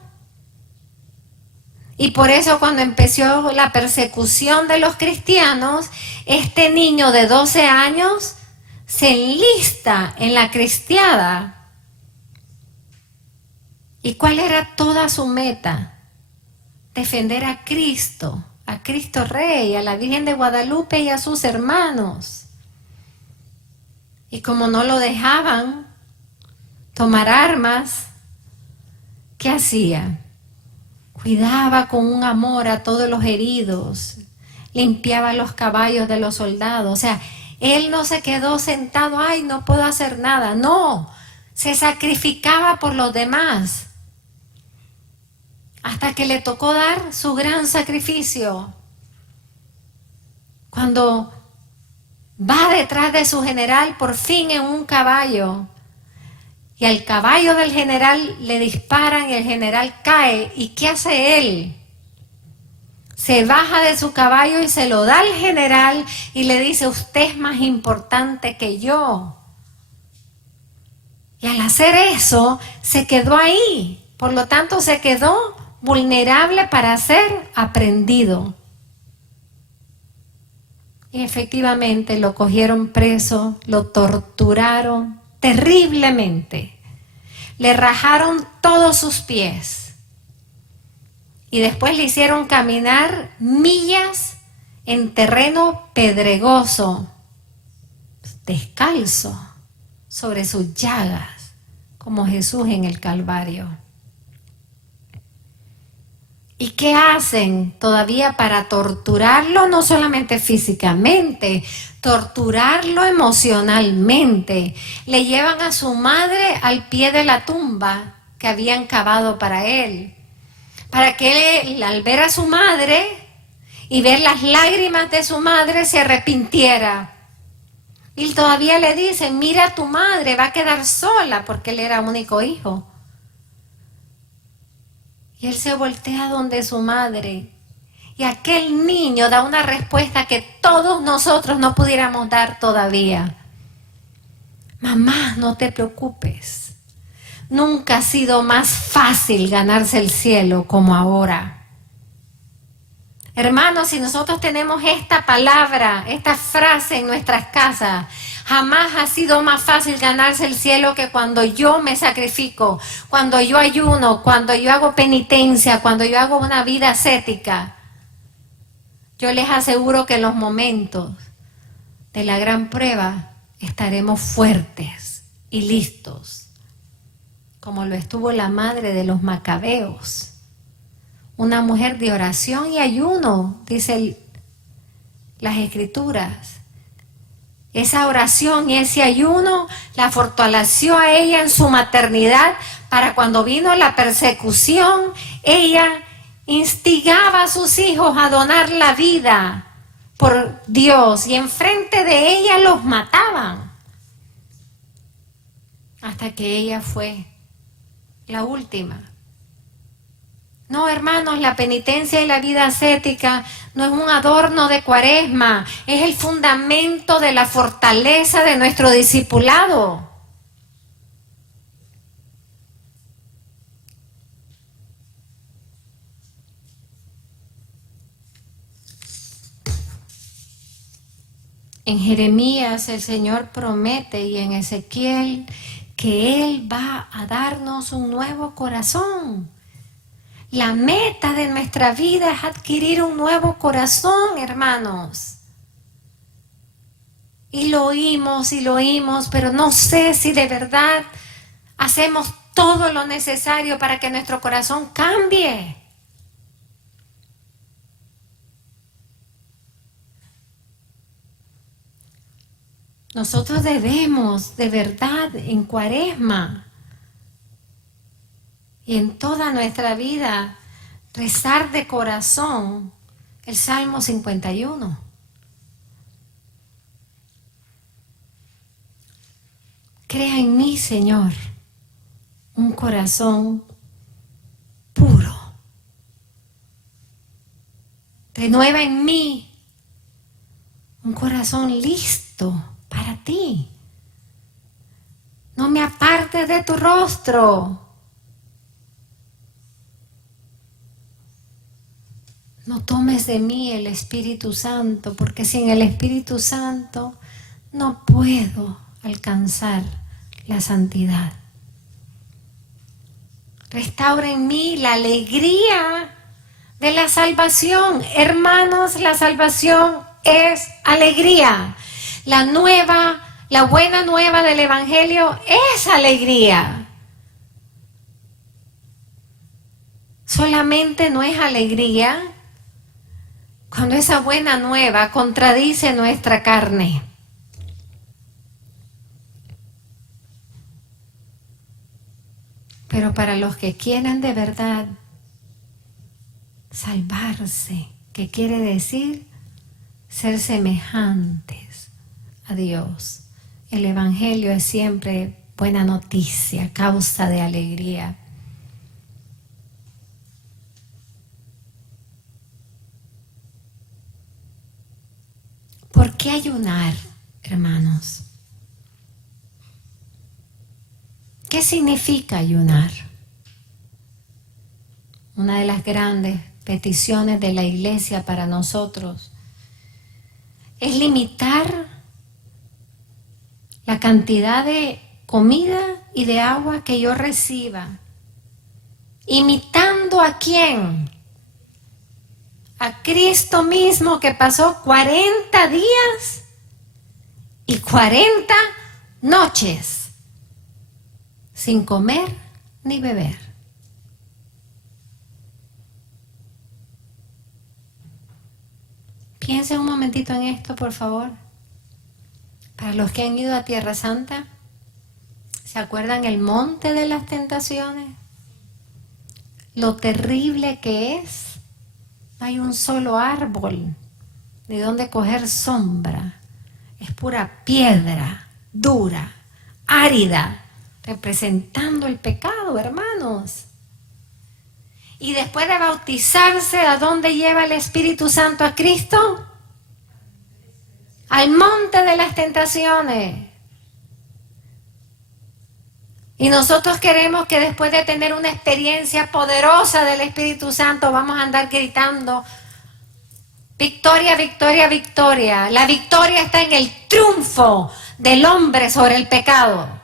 Y por eso cuando empezó la persecución de los cristianos, este niño de 12 años se enlista en la cristiada. ¿Y cuál era toda su meta? Defender a Cristo Rey, a la Virgen de Guadalupe y a sus hermanos. Y como no lo dejaban tomar armas, ¿qué hacía? Cuidaba con un amor a todos los heridos, limpiaba los caballos de los soldados. O sea, él no se quedó sentado, ay, no puedo hacer nada. No, se sacrificaba por los demás. Hasta que le tocó dar su gran sacrificio. Cuando va detrás de su general por fin en un caballo. Y al caballo del general le disparan y el general cae. ¿Y qué hace él? Se baja de su caballo y se lo da al general y le dice, usted es más importante que yo. Y al hacer eso, se quedó ahí. Por lo tanto, se quedó vulnerable para ser aprendido. Y efectivamente lo cogieron preso, lo torturaron terriblemente. Le rajaron todos sus pies. Y después le hicieron caminar millas en terreno pedregoso, descalzo, sobre sus llagas, como Jesús en el Calvario. ¿Y qué hacen todavía para torturarlo? No solamente físicamente, torturarlo emocionalmente. Le llevan a su madre al pie de la tumba que habían cavado para él. Para que él, al ver a su madre y ver las lágrimas de su madre, se arrepintiera. Y todavía le dicen, mira a tu madre, va a quedar sola, porque él era único hijo. Y él se voltea donde su madre. Y aquel niño da una respuesta que todos nosotros no pudiéramos dar todavía. Mamá, no te preocupes. Nunca ha sido más fácil ganarse el cielo como ahora. Hermanos, si nosotros tenemos esta palabra, esta frase en nuestras casas, jamás ha sido más fácil ganarse el cielo que cuando yo me sacrifico, cuando yo ayuno, cuando yo hago penitencia, cuando yo hago una vida ascética. Yo les aseguro que en los momentos de la gran prueba estaremos fuertes y listos, como lo estuvo la madre de los macabeos. Una mujer de oración y ayuno, dicen las escrituras. Esa oración y ese ayuno la fortaleció a ella en su maternidad para cuando vino la persecución, ella instigaba a sus hijos a donar la vida por Dios y enfrente de ella los mataban. Hasta que ella fue la última No, hermanos, la penitencia y la vida ascética no es un adorno de Cuaresma, es el fundamento de la fortaleza de nuestro discipulado. En Jeremías el Señor promete y en Ezequiel que Él va a darnos un nuevo corazón. La meta de nuestra vida es adquirir un nuevo corazón, hermanos. Y lo oímos, pero no sé si de verdad hacemos todo lo necesario para que nuestro corazón cambie. Nosotros debemos, de verdad, en Cuaresma y en toda nuestra vida, rezar de corazón el Salmo 51. Crea en mí, Señor, un corazón puro. Renueva en mí un corazón listo para ti. No me apartes de tu rostro. No tomes de mí el Espíritu Santo, porque sin el Espíritu Santo no puedo alcanzar la santidad. Restaura en mí la alegría de la salvación. Hermanos, la salvación es alegría. La buena nueva del Evangelio es alegría. Solamente no es alegría cuando esa buena nueva contradice nuestra carne. Pero para los que quieren de verdad salvarse, que quiere decir ser semejantes a Dios, el Evangelio es siempre buena noticia, causa de alegría. ¿Por qué ayunar, hermanos? ¿Qué significa ayunar? Una de las grandes peticiones de la Iglesia para nosotros es limitar la cantidad de comida y de agua que yo reciba. ¿Imitando a quién? A Cristo mismo, que pasó 40 días y 40 noches sin comer ni beber. Piensen un momentito en esto, por favor. Para los que han ido a Tierra Santa, ¿se acuerdan el monte de las tentaciones? Lo terrible que es. No hay un solo árbol de donde coger sombra. Es pura piedra dura, árida, representando el pecado, hermanos. Y después de bautizarse, ¿a dónde lleva el Espíritu Santo a Cristo? Al monte de las tentaciones. Y nosotros queremos que después de tener una experiencia poderosa del Espíritu Santo, vamos a andar gritando: victoria, victoria, victoria. La victoria está en el triunfo del hombre sobre el pecado.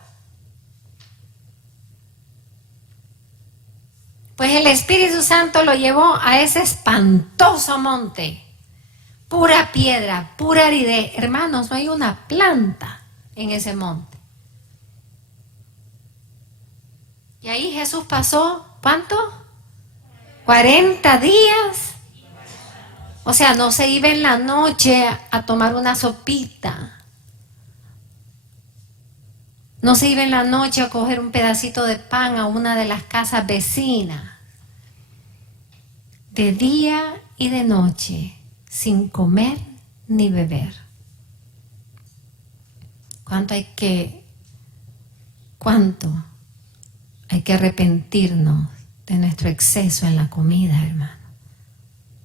Pues el Espíritu Santo lo llevó a ese espantoso monte. Pura piedra, pura aridez. Hermanos, no hay una planta en ese monte. Y ahí Jesús pasó, ¿cuánto? 40 días. O sea, no se iba en la noche a tomar una sopita. No se iba en la noche a coger un pedacito de pan a una de las casas vecinas. De día y de noche, sin comer ni beber. ¿Cuánto hay que arrepentirnos de nuestro exceso en la comida, hermano.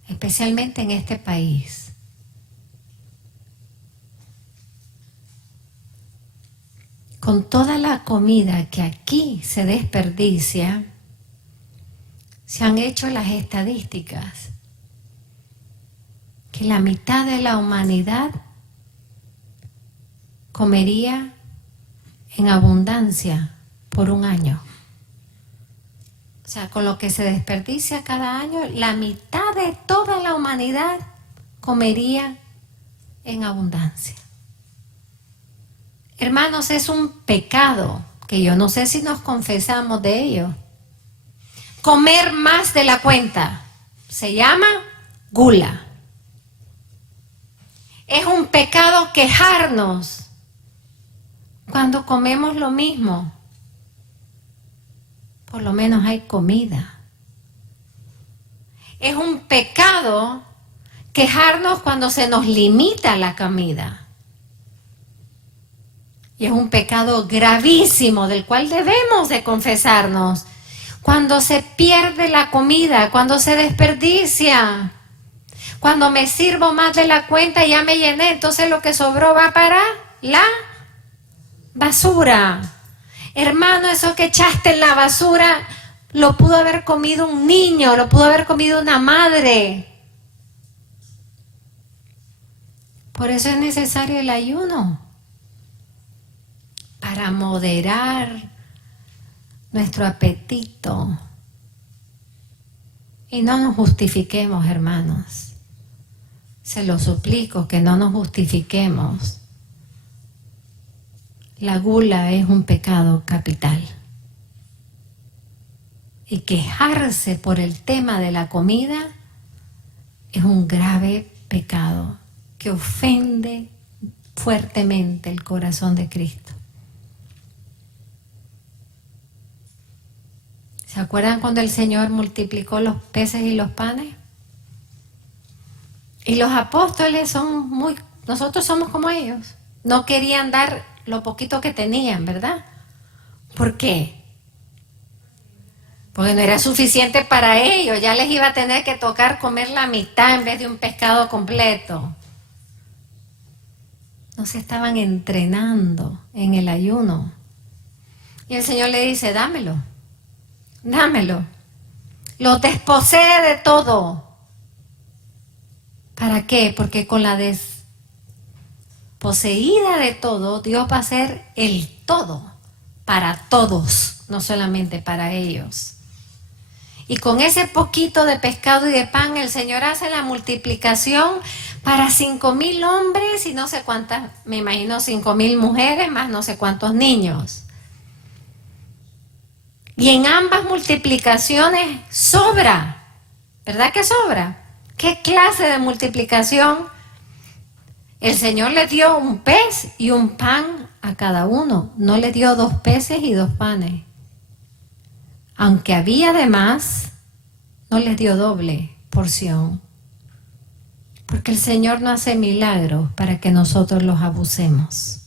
Especialmente en este país. Con toda la comida que aquí se desperdicia, se han hecho las estadísticas que la mitad de la humanidad comería en abundancia por un año. O sea, con lo que se desperdicia cada año, la mitad de toda la humanidad comería en abundancia. Hermanos, es un pecado que yo no sé si nos confesamos de ello. Comer más de la cuenta se llama gula. Es un pecado quejarnos cuando comemos lo mismo. Por lo menos hay comida. Es un pecado quejarnos cuando se nos limita la comida. Y es un pecado gravísimo del cual debemos de confesarnos. Cuando se pierde la comida, cuando se desperdicia, cuando me sirvo más de la cuenta y ya me llené, entonces lo que sobró va para la basura. Hermano, eso que echaste en la basura lo pudo haber comido un niño, lo pudo haber comido una madre. Por eso es necesario el ayuno, para moderar nuestro apetito. Y no nos justifiquemos, hermanos. Se lo suplico, que no nos justifiquemos. La gula es un pecado capital. Y quejarse por el tema de la comida es un grave pecado que ofende fuertemente el corazón de Cristo. ¿Se acuerdan cuando el Señor multiplicó los peces y los panes? Y los apóstoles nosotros somos como ellos. No querían dar lo poquito que tenían, ¿verdad? ¿Por qué? Porque no era suficiente para ellos. Ya les iba a tener que tocar comer la mitad en vez de un pescado completo. No se estaban entrenando en el ayuno. Y el Señor le dice, dámelo. Dámelo. Los desposeé de todo. ¿Para qué? Porque con la desposeída de todo, Dios va a hacer el todo para todos, no solamente para ellos. Y con ese poquito de pescado y de pan, el Señor hace la multiplicación para 5,000 hombres y no sé cuántas, me imagino 5,000 mujeres, más no sé cuántos niños. Y en ambas multiplicaciones sobra, ¿verdad que sobra? ¿Qué clase de multiplicación? El Señor le dio un pez y un pan a cada uno, no le dio 2 peces y 2 panes. Aunque había de más, no les dio doble porción. Porque el Señor no hace milagros para que nosotros los abusemos.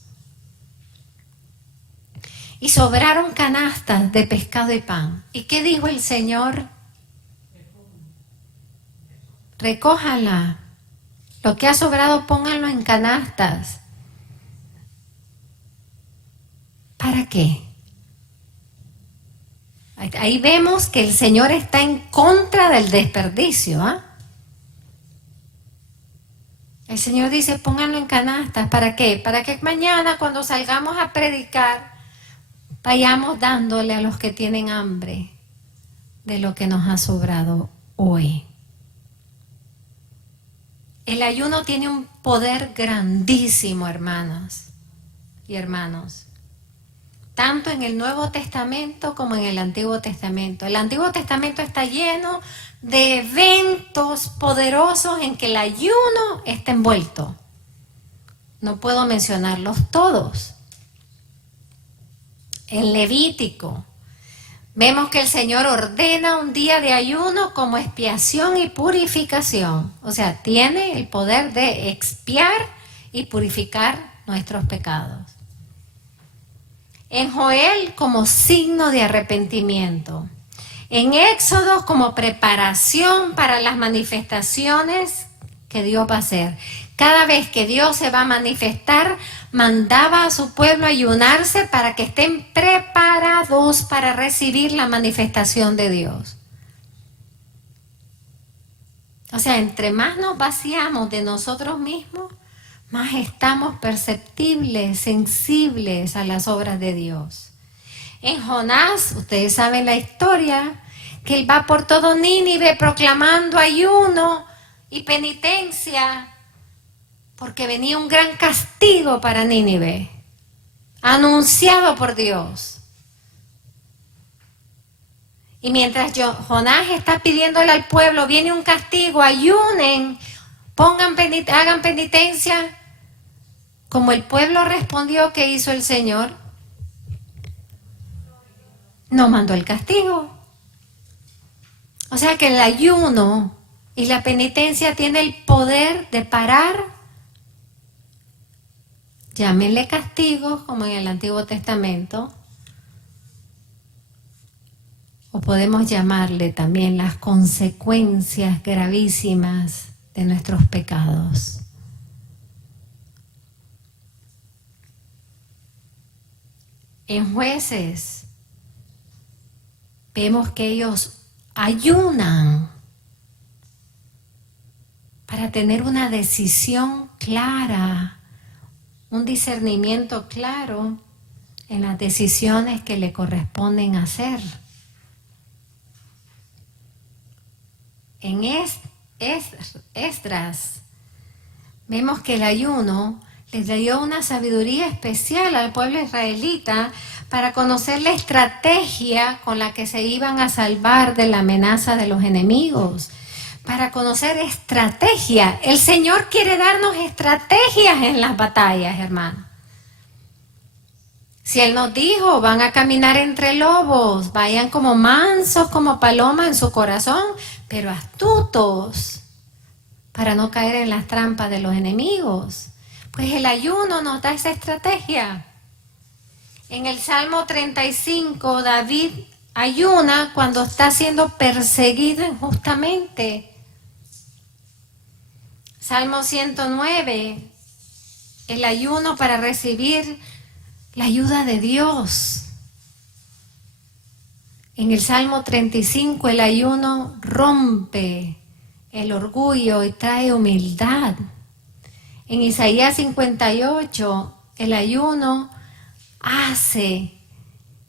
Y sobraron canastas de pescado y pan. ¿Y qué dijo el Señor? Recójanla. Lo que ha sobrado, pónganlo en canastas. ¿Para qué? Ahí vemos que el Señor está en contra del desperdicio, ¿ah? El Señor dice, pónganlo en canastas. ¿Para qué? Para que mañana cuando salgamos a predicar, vayamos dándole a los que tienen hambre de lo que nos ha sobrado hoy. El ayuno tiene un poder grandísimo, hermanas y hermanos. Tanto en el Nuevo Testamento como en el Antiguo Testamento. El Antiguo Testamento está lleno de eventos poderosos en que el ayuno está envuelto. No puedo mencionarlos todos. En Levítico vemos que el Señor ordena un día de ayuno como expiación y purificación. O sea, tiene el poder de expiar y purificar nuestros pecados. En Joel como signo de arrepentimiento. en Éxodo como preparación para las manifestaciones que Dios va a hacer. Cada vez que Dios se va a manifestar, mandaba a su pueblo a ayunarse para que estén preparados para recibir la manifestación de Dios. O sea, entre más nos vaciamos de nosotros mismos, más estamos perceptibles, sensibles a las obras de Dios. En Jonás, ustedes saben la historia, que él va por todo Nínive proclamando ayuno y penitencia, porque venía un gran castigo para Nínive, anunciado por Dios. Y mientras Jonás está pidiéndole al pueblo, viene un castigo, ayunen, hagan penitencia. Como el pueblo respondió, ¿qué hizo el Señor? No mandó el castigo. O sea que el ayuno y la penitencia tiene el poder de parar, llámenle castigos como en el Antiguo Testamento, o podemos llamarle también las consecuencias gravísimas de nuestros pecados. En Jueces vemos que ellos ayunan para tener una decisión clara, un discernimiento claro en las decisiones que le corresponden hacer. En Esdras vemos que el ayuno les dio una sabiduría especial al pueblo israelita para conocer la estrategia con la que se iban a salvar de la amenaza de los enemigos. Para conocer estrategia. El Señor quiere darnos estrategias en las batallas, hermano. Si Él nos dijo, van a caminar entre lobos, vayan como mansos, como palomas en su corazón, pero astutos para no caer en las trampas de los enemigos. Pues el ayuno nos da esa estrategia. En el Salmo 35, David ayuna cuando está siendo perseguido injustamente. Salmo 109, el ayuno para recibir la ayuda de Dios. En el Salmo 35, el ayuno rompe el orgullo y trae humildad. En Isaías 58, el ayuno hace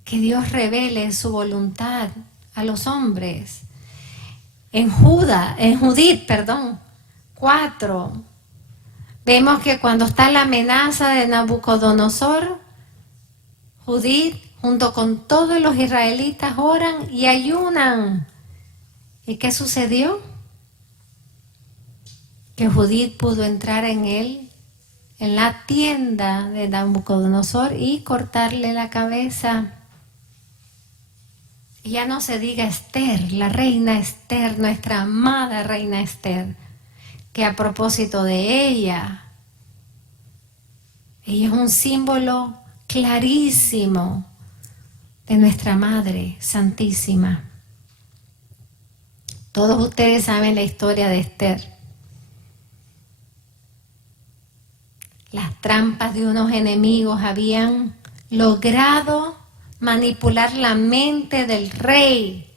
que Dios revele su voluntad a los hombres. En Judith 4, vemos que cuando está la amenaza de Nabucodonosor, Judith junto con todos los israelitas oran y ayunan. ¿Y qué sucedió? Que Judith pudo entrar en la tienda de Nabucodonosor y cortarle la cabeza. Y ya no se diga Esther, la reina Esther, nuestra amada reina Esther, que a propósito de ella es un símbolo clarísimo de nuestra Madre Santísima. Todos ustedes saben la historia de Esther. Las trampas de unos enemigos habían logrado manipular la mente del rey.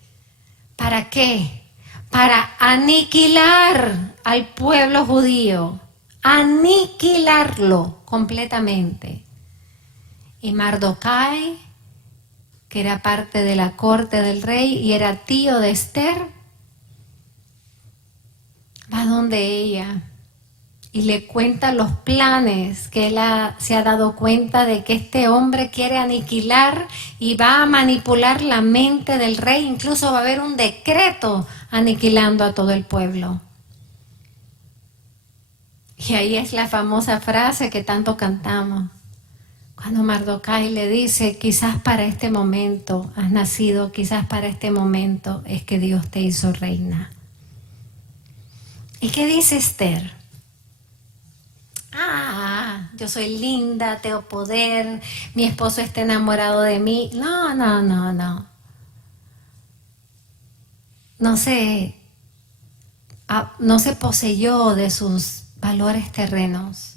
¿Para qué? Para aniquilar al pueblo judío, aniquilarlo completamente. Y Mardokai, que era parte de la corte del rey y era tío de Esther, va donde ella y le cuenta los planes que él se ha dado cuenta de que este hombre quiere aniquilar y va a manipular la mente del rey. Incluso va a haber un decreto aniquilando a todo el pueblo. Y ahí es la famosa frase que tanto cantamos. Cuando Mardokai le dice, quizás para este momento has nacido, quizás para este momento es que Dios te hizo reina. ¿Y qué dice Esther? Yo soy linda, tengo poder, mi esposo está enamorado de mí. No. no se poseyó de sus valores terrenos.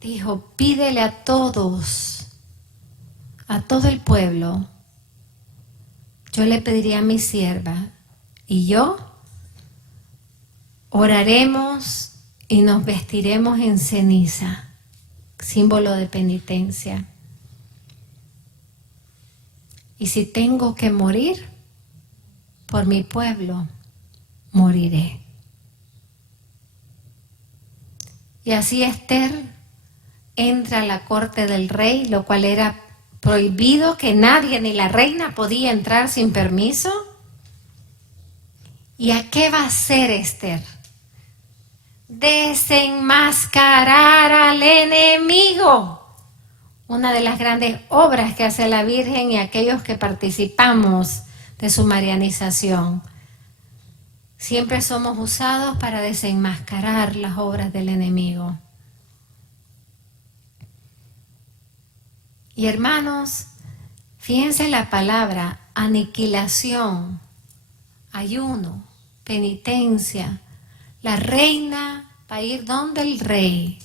Dijo, pídele a todos, a todo el pueblo. Yo le pediría a mi sierva y yo oraremos y nos vestiremos en ceniza, símbolo de penitencia. Y si tengo que morir por mi pueblo, moriré. Y así Esther entra a la corte del rey, lo cual era prohibido, que nadie, ni la reina, podía entrar sin permiso. ¿Y a qué va a hacer Esther? Desenmascarar al enemigo. Una de las grandes obras que hace la Virgen y aquellos que participamos de su marianización. Siempre somos usados para desenmascarar las obras del enemigo. Y hermanos, fíjense la palabra aniquilación, ayuno, penitencia. La reina va a ir donde el rey.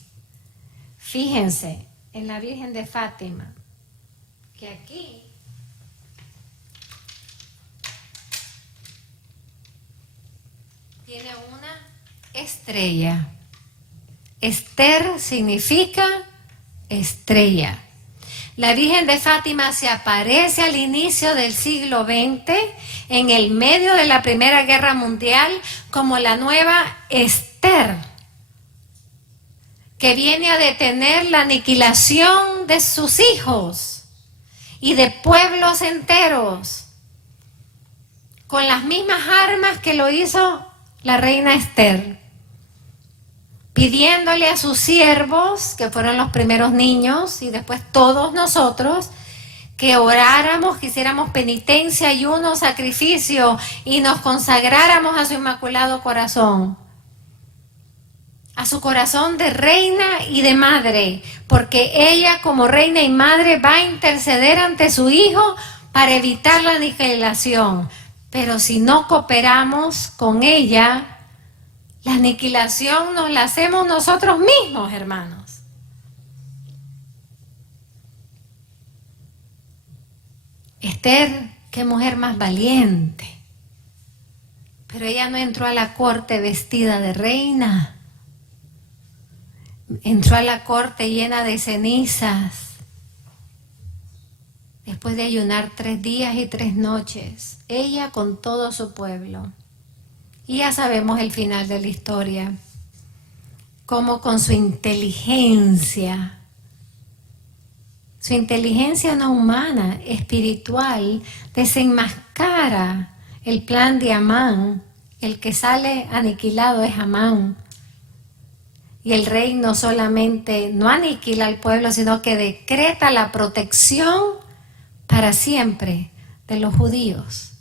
Fíjense en la Virgen de Fátima, que aquí tiene una estrella. Esther significa estrella. La Virgen de Fátima se aparece al inicio del siglo XX, en el medio de la Primera Guerra Mundial, como la nueva Esther, que viene a detener la aniquilación de sus hijos y de pueblos enteros, con las mismas armas que lo hizo la reina Esther, pidiéndole a sus siervos, que fueron los primeros niños, y después todos nosotros, que oráramos, que hiciéramos penitencia, ayuno, sacrificio, y nos consagráramos a su inmaculado corazón, a su corazón de reina y de madre, porque ella como reina y madre va a interceder ante su hijo para evitar la aniquilación. Pero si no cooperamos con ella, la aniquilación nos la hacemos nosotros mismos, hermanos. Esther, qué mujer más valiente. Pero ella no entró a la corte vestida de reina. Entró a la corte llena de cenizas. Después de ayunar 3 días y 3 noches. Ella con todo su pueblo. Y ya sabemos el final de la historia, cómo con su inteligencia no humana, espiritual, desenmascara el plan de Amán. El que sale aniquilado es Amán. Y el rey no solamente no aniquila al pueblo, sino que decreta la protección para siempre de los judíos,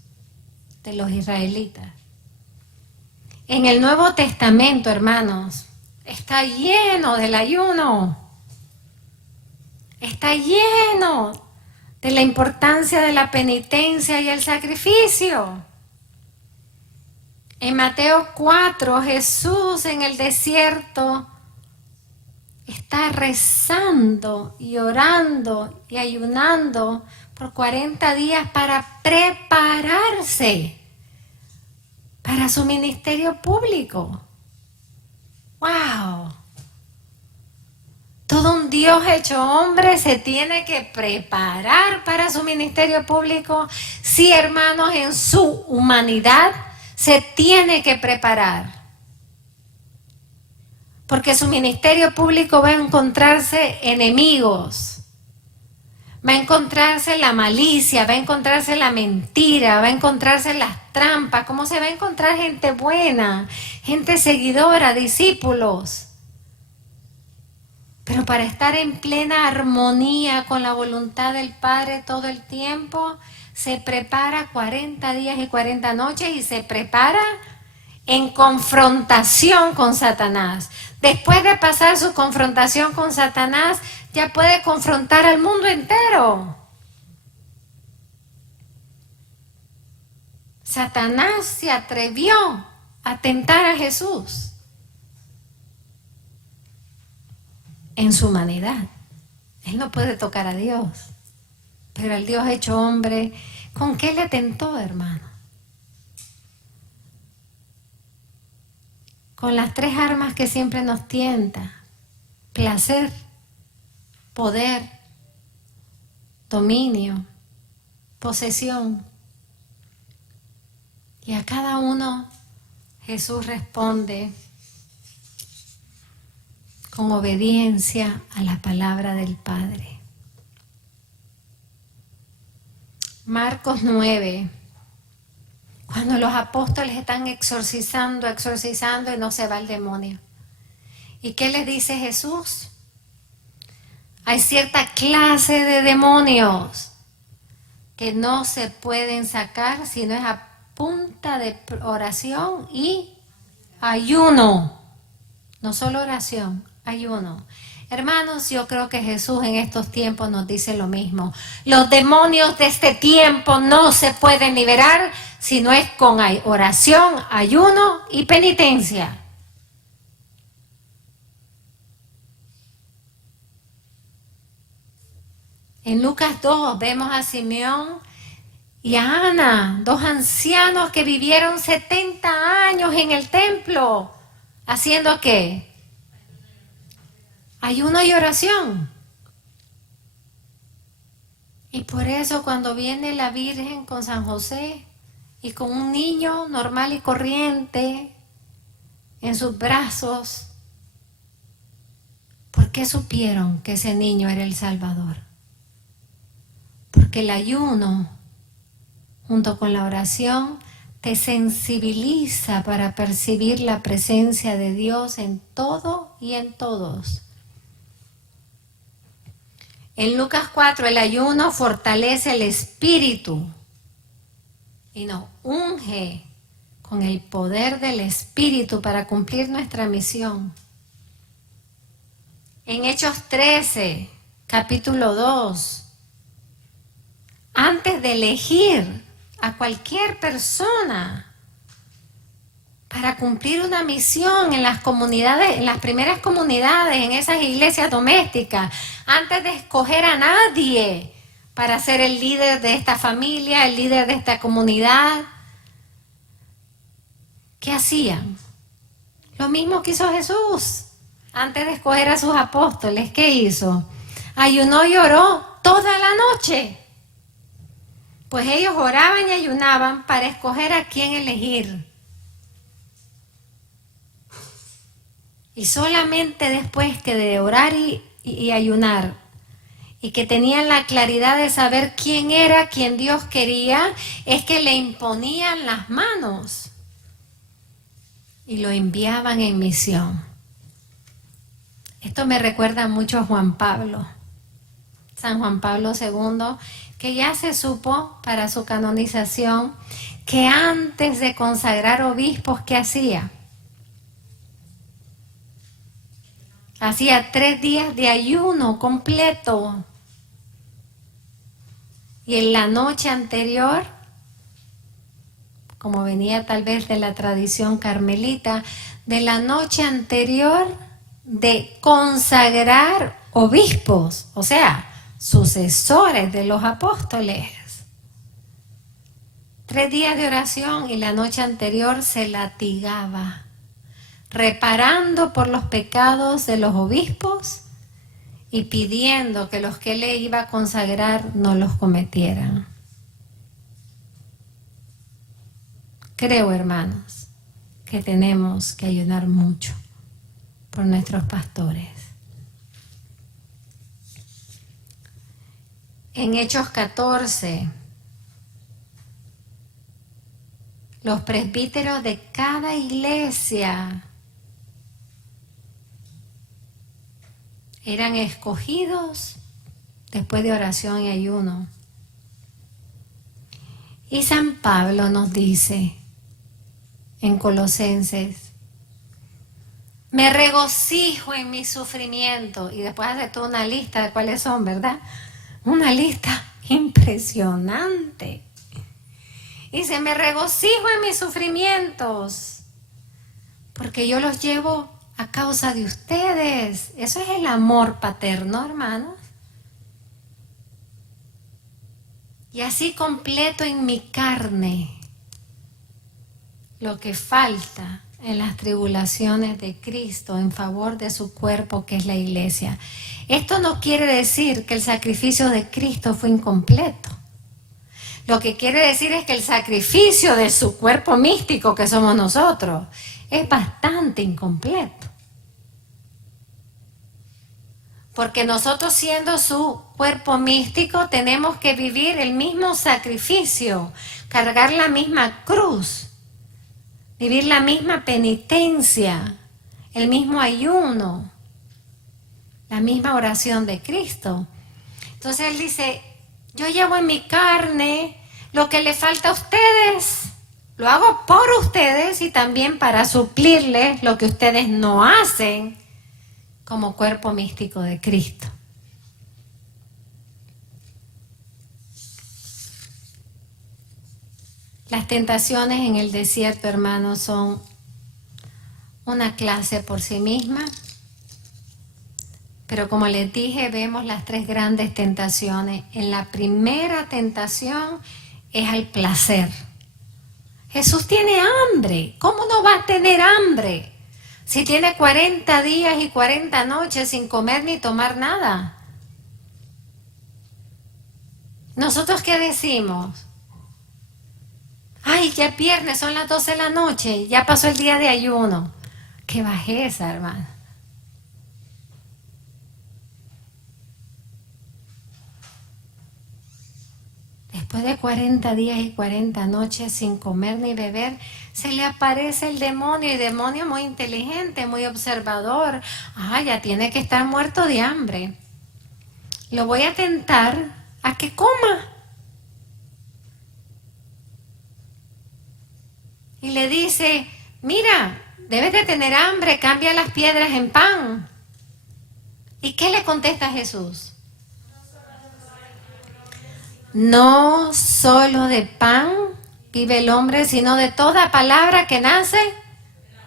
de los israelitas. En el Nuevo Testamento, hermanos, está lleno del ayuno. Está lleno de la importancia de la penitencia y el sacrificio. En Mateo 4, Jesús en el desierto está rezando y orando y ayunando por 40 días para prepararse para su ministerio público. ¡Wow! Todo un Dios hecho hombre se tiene que preparar para su ministerio público. Sí, hermanos, en su humanidad se tiene que preparar. Porque su ministerio público va a encontrarse enemigos. Va a encontrarse la malicia, va a encontrarse la mentira, va a encontrarse las trampas. ¿Cómo se va a encontrar gente buena, gente seguidora, discípulos? Pero para estar en plena armonía con la voluntad del Padre todo el tiempo, se prepara 40 días y 40 noches y se prepara en confrontación con Satanás. Después de pasar su confrontación con Satanás, ya puede confrontar al mundo entero. Satanás se atrevió a tentar a Jesús en su humanidad. Él no puede tocar a Dios, pero al Dios hecho hombre, ¿con qué le tentó, hermano? Con las tres armas que siempre nos tienta: placer, poder, dominio, posesión. Y a cada uno Jesús responde con obediencia a la palabra del Padre. Marcos 9, cuando los apóstoles están exorcizando y no se va el demonio. ¿Y qué les dice Jesús? Hay cierta clase de demonios que no se pueden sacar si no es a punta de oración y ayuno. No solo oración, ayuno. Hermanos, yo creo que Jesús en estos tiempos nos dice lo mismo. Los demonios de este tiempo no se pueden liberar si no es con oración, ayuno y penitencia. En Lucas 2 vemos a Simeón y a Ana, dos ancianos que vivieron 70 años en el templo. ¿Haciendo qué? Ayuno y oración. Y por eso cuando viene la Virgen con San José y con un niño normal y corriente en sus brazos, ¿por qué supieron que ese niño era el Salvador? Porque el ayuno, junto con la oración, te sensibiliza para percibir la presencia de Dios en todo y en todos. En Lucas 4, el ayuno fortalece el espíritu y nos unge con el poder del espíritu para cumplir nuestra misión. En Hechos 13, capítulo 2, antes de elegir a cualquier persona para cumplir una misión en las comunidades, en las primeras comunidades, en esas iglesias domésticas, antes de escoger a nadie para ser el líder de esta familia, el líder de esta comunidad, ¿qué hacían? Lo mismo que hizo Jesús antes de escoger a sus apóstoles. ¿Qué hizo? Ayunó y oró toda la noche. Pues ellos oraban y ayunaban para escoger a quién elegir. Y solamente después que de orar y ayunar, y que tenían la claridad de saber quién era, quién Dios quería, es que le imponían las manos y lo enviaban en misión. Esto me recuerda mucho a Juan Pablo, San Juan Pablo II, que ya se supo para su canonización que antes de consagrar obispos, ¿qué hacía? Hacía 3 días de ayuno completo. Y en la noche anterior, como venía tal vez de la tradición carmelita, de la noche anterior de consagrar obispos, o sea, sucesores de los apóstoles. 3 días de oración y la noche anterior se latigaba, reparando por los pecados de los obispos y pidiendo que los que le iba a consagrar no los cometieran. Creo, hermanos, que tenemos que ayunar mucho por nuestros pastores. En Hechos 14, los presbíteros de cada iglesia eran escogidos después de oración y ayuno. Y San Pablo nos dice en Colosenses: me regocijo en mi sufrimiento. Y después hace toda una lista de cuáles son, ¿verdad? Una lista impresionante. Dice, me regocijo en mis sufrimientos, porque yo los llevo a causa de ustedes. Eso es el amor paterno, hermanos. Y así completo en mi carne lo que falta en las tribulaciones de Cristo en favor de su cuerpo, que es la iglesia. Esto no quiere decir que el sacrificio de Cristo fue incompleto. Lo que quiere decir es que el sacrificio de su cuerpo místico, que somos nosotros, es bastante incompleto. Porque nosotros, siendo su cuerpo místico, tenemos que vivir el mismo sacrificio, cargar la misma cruz, vivir la misma penitencia, el mismo ayuno, la misma oración de Cristo. Entonces él dice, yo llevo en mi carne lo que le falta a ustedes. Lo hago por ustedes y también para suplirles lo que ustedes no hacen como cuerpo místico de Cristo. Las tentaciones en el desierto, hermanos, son una clase por sí misma. Pero como les dije, vemos las tres grandes tentaciones. En la primera tentación es al placer. Jesús tiene hambre. ¿Cómo no va a tener hambre si tiene 40 días y 40 noches sin comer ni tomar nada? ¿Nosotros qué decimos? Ay, ya es viernes, son las 12 de la noche, ya pasó el día de ayuno. ¡Qué bajeza, hermano! Después de 40 días y 40 noches sin comer ni beber, se le aparece el demonio, y demonio muy inteligente, muy observador. Ah, ya tiene que estar muerto de hambre. Lo voy a tentar a que coma. Y le dice, mira, debes de tener hambre, cambia las piedras en pan. ¿Y qué le contesta Jesús? No solo de pan vive el hombre, sino de toda palabra que nace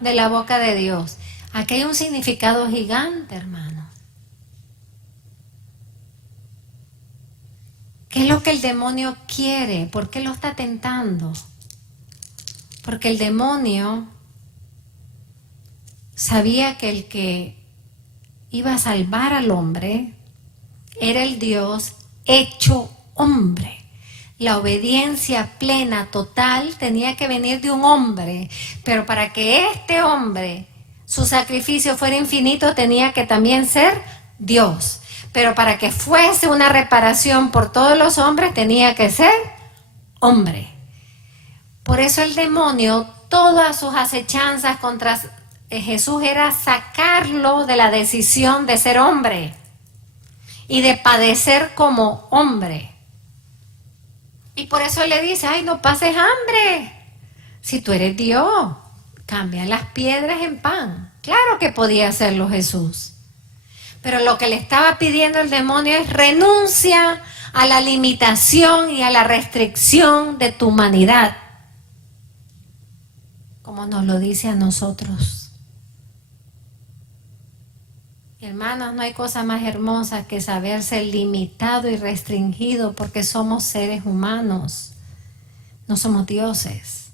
de la boca de Dios. Aquí hay un significado gigante, hermano. ¿Qué es lo que el demonio quiere? ¿Por qué lo está tentando? Porque el demonio sabía que el que iba a salvar al hombre era el Dios hecho hombre. La obediencia plena, total, tenía que venir de un hombre, pero para que este hombre, su sacrificio fuera infinito, tenía que también ser Dios. Pero para que fuese una reparación por todos los hombres, tenía que ser hombre. Por eso el demonio, todas sus acechanzas contra Jesús era sacarlo de la decisión de ser hombre y de padecer como hombre. Y por eso le dice, ay, no pases hambre. Si tú eres Dios, cambia las piedras en pan. Claro que podía hacerlo Jesús. Pero lo que le estaba pidiendo el demonio es renuncia a la limitación y a la restricción de tu humanidad. Como nos lo dice a nosotros. Hermanos, no hay cosa más hermosa que saberse limitado y restringido, porque somos seres humanos, no somos dioses.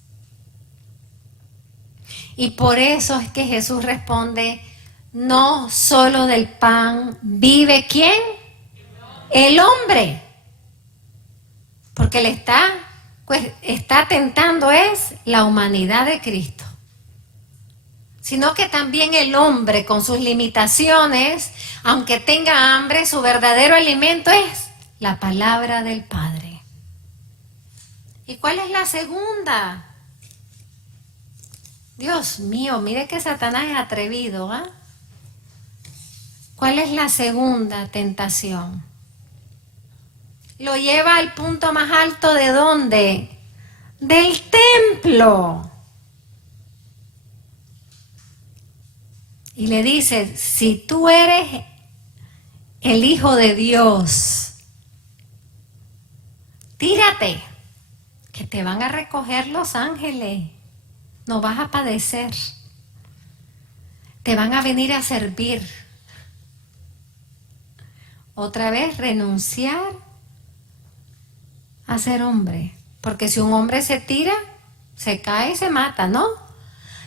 Y por eso es que Jesús responde, no solo del pan vive ¿quién? El hombre. Porque le está tentando es la humanidad de Cristo. Sino que también el hombre con sus limitaciones, aunque tenga hambre, su verdadero alimento es la palabra del Padre. ¿Y cuál es la segunda? Dios mío, mire que Satanás es atrevido, ¿ah? ¿Cuál es la segunda tentación? Lo lleva al punto más alto ¿de dónde? Del templo. Y le dice, si tú eres el Hijo de Dios, tírate, que te van a recoger los ángeles. No vas a padecer. Te van a venir a servir. Otra vez, renunciar a ser hombre. Porque si un hombre se tira, se cae y se mata, ¿no?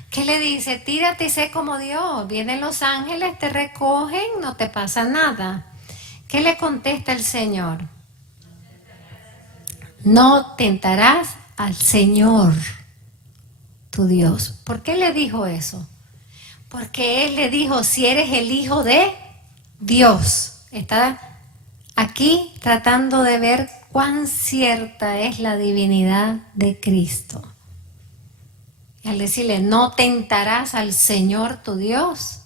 ¿Qué le dice? Tírate y sé como Dios. Vienen los ángeles, te recogen, no te pasa nada. ¿Qué le contesta el Señor? No tentarás al Señor, tu Dios. ¿Por qué le dijo eso? Porque Él le dijo, si eres el Hijo de Dios. Está aquí tratando de ver cuán cierta es la divinidad de Cristo. Y al decirle, no tentarás al Señor tu Dios,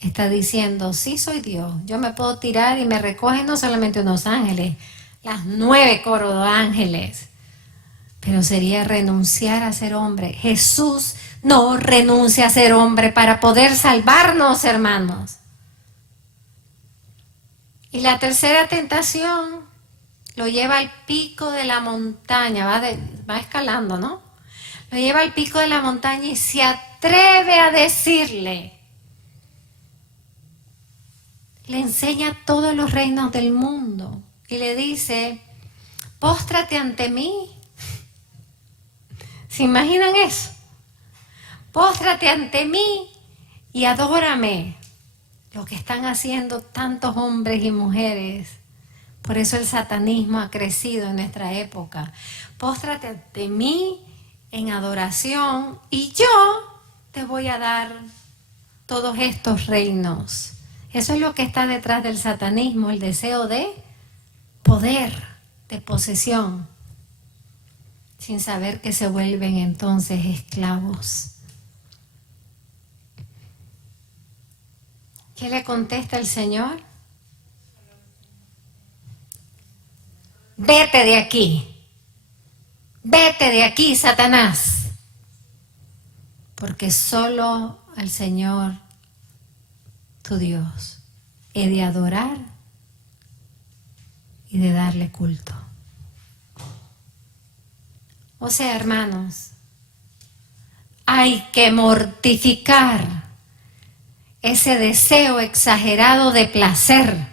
está diciendo, sí soy Dios, yo me puedo tirar y me recogen no solamente unos ángeles, las 9 coros de ángeles, pero sería renunciar a ser hombre. Jesús no renuncia a ser hombre para poder salvarnos, hermanos. Y la tercera tentación lo lleva al pico de la montaña, va escalando, ¿no? Lo lleva al pico de la montaña y se atreve a decirle, le enseña todos los reinos del mundo y le dice, póstrate ante mí. ¿Se imaginan eso? Póstrate ante mí y adórame. Lo que están haciendo tantos hombres y mujeres. Por eso el satanismo ha crecido en nuestra época. Póstrate ante mí en adoración y yo te voy a dar todos estos reinos. Eso es lo que está detrás del satanismo, el deseo de poder, de posesión, sin saber que se vuelven entonces esclavos. ¿Qué le contesta el Señor? Vete de aquí, Satanás, porque solo al Señor, tu Dios, he de adorar y de darle culto. O sea, hermanos, hay que mortificar ese deseo exagerado de placer.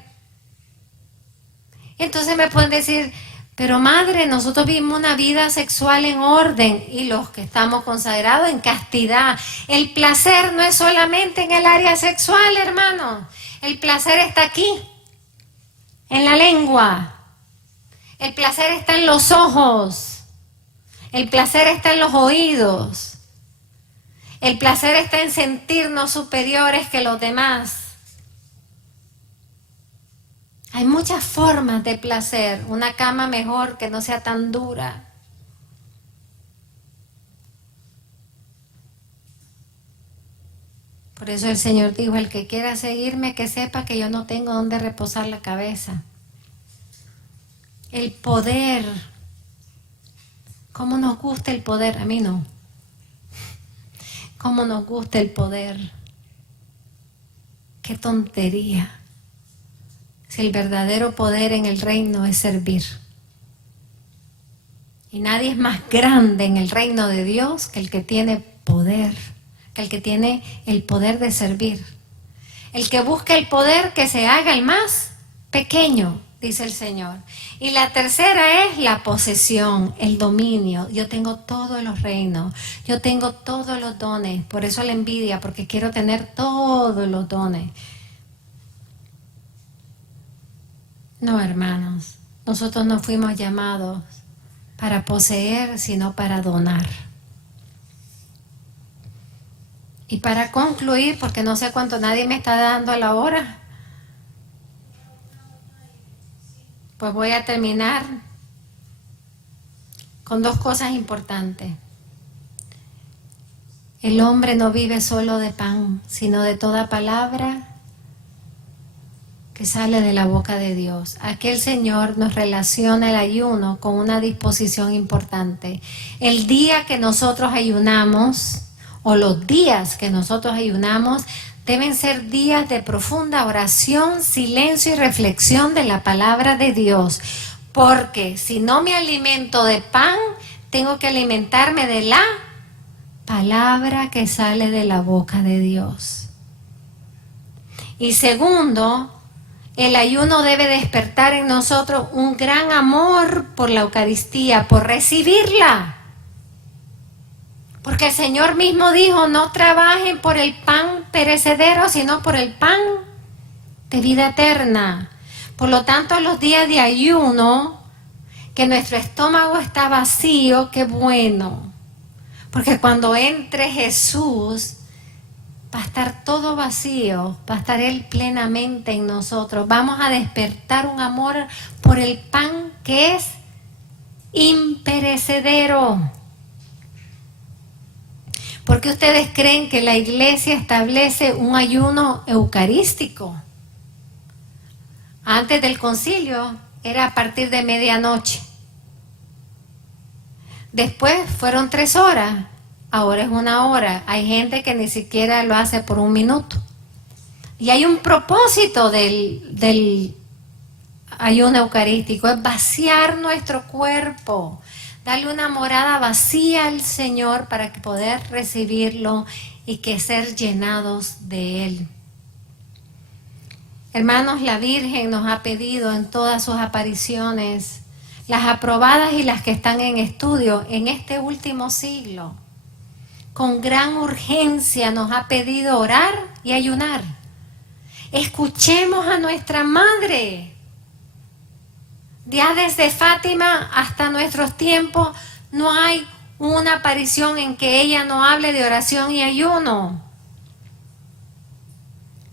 Entonces me pueden decir, pero madre, nosotros vivimos una vida sexual en orden y los que estamos consagrados en castidad. El placer no es solamente en el área sexual, hermano. El placer está aquí, en la lengua. El placer está en los ojos. El placer está en los oídos. El placer está en sentirnos superiores que los demás. Hay muchas formas de placer. Una cama mejor que no sea tan dura. Por eso el Señor dijo, el que quiera seguirme, que sepa que yo no tengo dónde reposar la cabeza. El poder. ¿Cómo nos gusta el poder? A mí no. ¿Cómo nos gusta el poder? ¡Qué tontería! Si el verdadero poder en el reino es servir. Y nadie es más grande en el reino de Dios que el que tiene poder, que el que tiene el poder de servir. El que busca el poder, que se haga el más pequeño, dice el Señor. Y la tercera es la posesión, el dominio. Yo tengo todos los reinos, yo tengo todos los dones. Por eso la envidia, porque quiero tener todos los dones. No, hermanos, nosotros no fuimos llamados para poseer, sino para donar. Y para concluir, porque no sé cuánto nadie me está dando a la hora, pues voy a terminar con 2 cosas importantes. El hombre no vive solo de pan, sino de toda palabra que sale de la boca de Dios. Aquí el Señor nos relaciona el ayuno con una disposición importante. El día que nosotros ayunamos, o los días que nosotros ayunamos, deben ser días de profunda oración, silencio y reflexión de la palabra de Dios. Porque si no me alimento de pan, tengo que alimentarme de la palabra que sale de la boca de Dios. Y segundo, el ayuno debe despertar en nosotros un gran amor por la Eucaristía, por recibirla. Porque el Señor mismo dijo, no trabajen por el pan perecedero, sino por el pan de vida eterna. Por lo tanto, los días de ayuno, que nuestro estómago está vacío, qué bueno. Porque cuando entre Jesús, va a estar todo vacío, va a estar Él plenamente en nosotros. Vamos a despertar un amor por el pan que es imperecedero. ¿Por qué ustedes creen que la iglesia establece un ayuno eucarístico? Antes del concilio era a partir de medianoche. Después fueron 3 horas, ahora es 1 hora. Hay gente que ni siquiera lo hace por 1 minuto. Y hay un propósito del ayuno eucarístico, es vaciar nuestro cuerpo, darle una morada vacía al Señor para poder recibirlo y que ser llenados de Él. Hermanos, la Virgen nos ha pedido en todas sus apariciones, las aprobadas y las que están en estudio en este último siglo, con gran urgencia nos ha pedido orar y ayunar. Escuchemos a nuestra Madre. Ya desde Fátima hasta nuestros tiempos no hay una aparición en que ella no hable de oración y ayuno.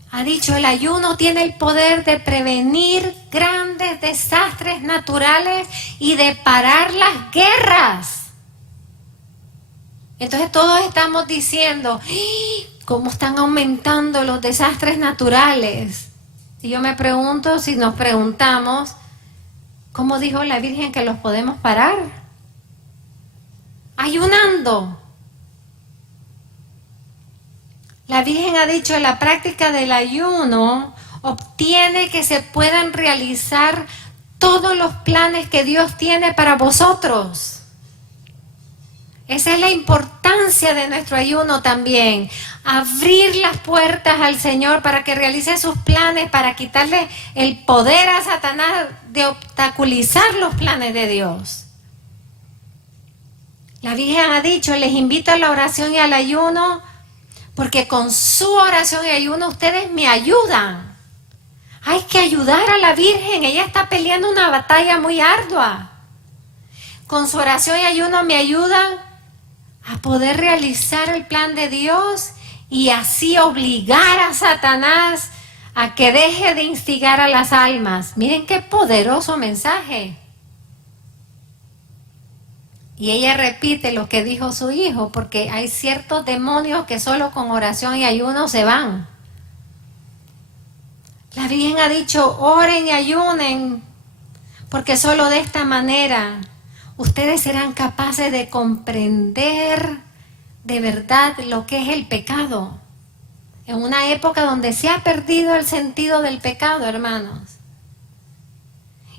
Ha dicho, el ayuno tiene el poder de prevenir grandes desastres naturales y de parar las guerras. Entonces todos estamos diciendo, ¿cómo están aumentando los desastres naturales? Y yo me pregunto, si nos preguntamos, ¿cómo dijo la Virgen que los podemos parar? Ayunando. La Virgen ha dicho, la práctica del ayuno obtiene que se puedan realizar todos los planes que Dios tiene para vosotros. Esa es la importancia de nuestro ayuno también. Abrir las puertas al Señor para que realice sus planes, para quitarle el poder a Satanás de obstaculizar los planes de Dios. La Virgen ha dicho, les invito a la oración y al ayuno, porque con su oración y ayuno ustedes me ayudan. Hay que ayudar a la Virgen, ella está peleando una batalla muy ardua. Con su oración y ayuno me ayudan a poder realizar el plan de Dios y así obligar a Satanás a que deje de instigar a las almas. Miren qué poderoso mensaje. Y ella repite lo que dijo su hijo, porque hay ciertos demonios que solo con oración y ayuno se van. La Virgen ha dicho, oren y ayunen, porque solo de esta manera ustedes serán capaces de comprender de verdad lo que es el pecado. En una época donde se ha perdido el sentido del pecado, hermanos.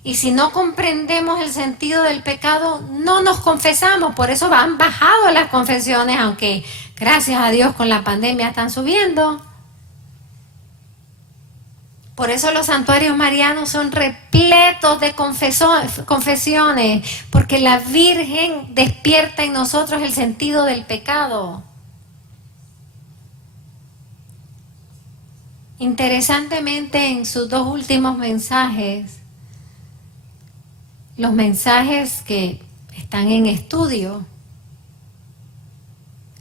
Y si no comprendemos el sentido del pecado, no nos confesamos. Por eso han bajado las confesiones, aunque gracias a Dios con la pandemia están subiendo. Por eso los santuarios marianos son repletos de confesiones, porque la Virgen despierta en nosotros el sentido del pecado. Interesantemente, en sus 2 últimos mensajes, los mensajes que están en estudio,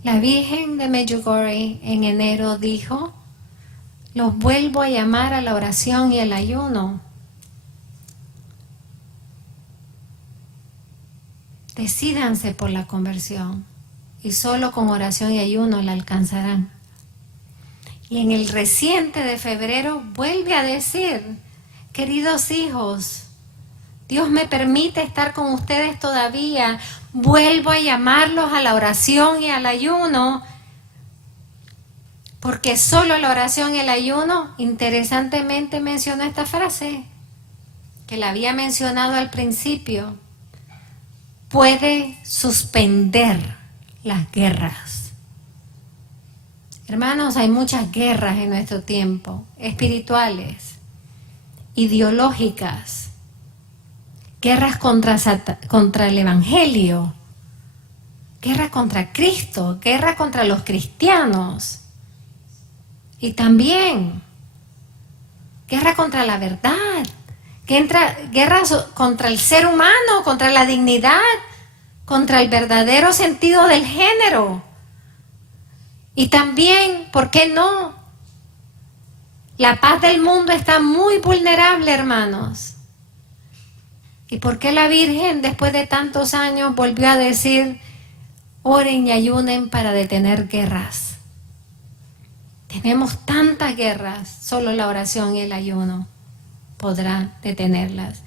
la Virgen de Medjugorje en enero dijo, los vuelvo a llamar a la oración y al ayuno. Decídanse por la conversión y solo con oración y ayuno la alcanzarán. Y en el reciente de febrero vuelve a decir, queridos hijos, Dios me permite estar con ustedes todavía, vuelvo a llamarlos a la oración y al ayuno, porque solo la oración y el ayuno, interesantemente menciona esta frase, que la había mencionado al principio, puede suspender las guerras. Hermanos, hay muchas guerras en nuestro tiempo, espirituales, ideológicas, guerras contra el Evangelio, guerra contra Cristo, guerra contra los cristianos y también guerra contra la verdad, guerra contra el ser humano, contra la dignidad, contra el verdadero sentido del género. Y también, ¿por qué no? La paz del mundo está muy vulnerable, hermanos. ¿Y por qué la Virgen, después de tantos años, volvió a decir: oren y ayunen para detener guerras? Tenemos tantas guerras, solo la oración y el ayuno podrá detenerlas.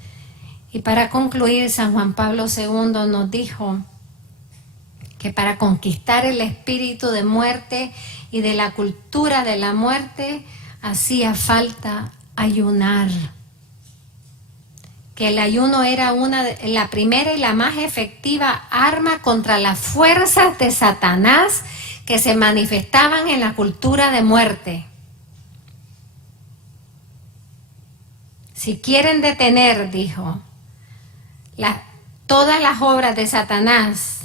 Y para concluir, San Juan Pablo II nos dijo que para conquistar el espíritu de muerte y de la cultura de la muerte, hacía falta ayunar. Que el ayuno era la primera y la más efectiva arma contra las fuerzas de Satanás que se manifestaban en la cultura de muerte. Si quieren detener, dijo, todas las obras de Satanás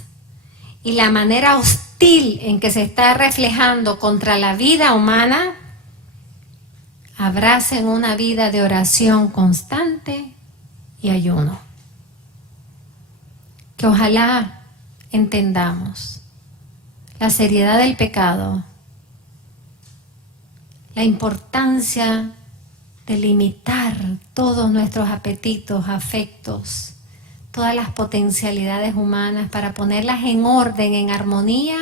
y la manera hostil en que se está reflejando contra la vida humana, abracen una vida de oración constante y ayuno. Que ojalá entendamos la seriedad del pecado, la importancia de limitar todos nuestros apetitos, afectos, todas las potencialidades humanas para ponerlas en orden, en armonía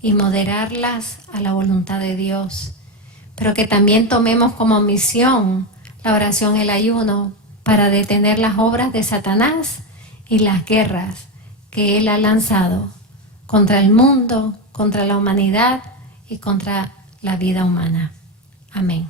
y moderarlas a la voluntad de Dios. Pero que también tomemos como misión la oración y el ayuno para detener las obras de Satanás y las guerras que él ha lanzado contra el mundo, contra la humanidad y contra la vida humana. Amén.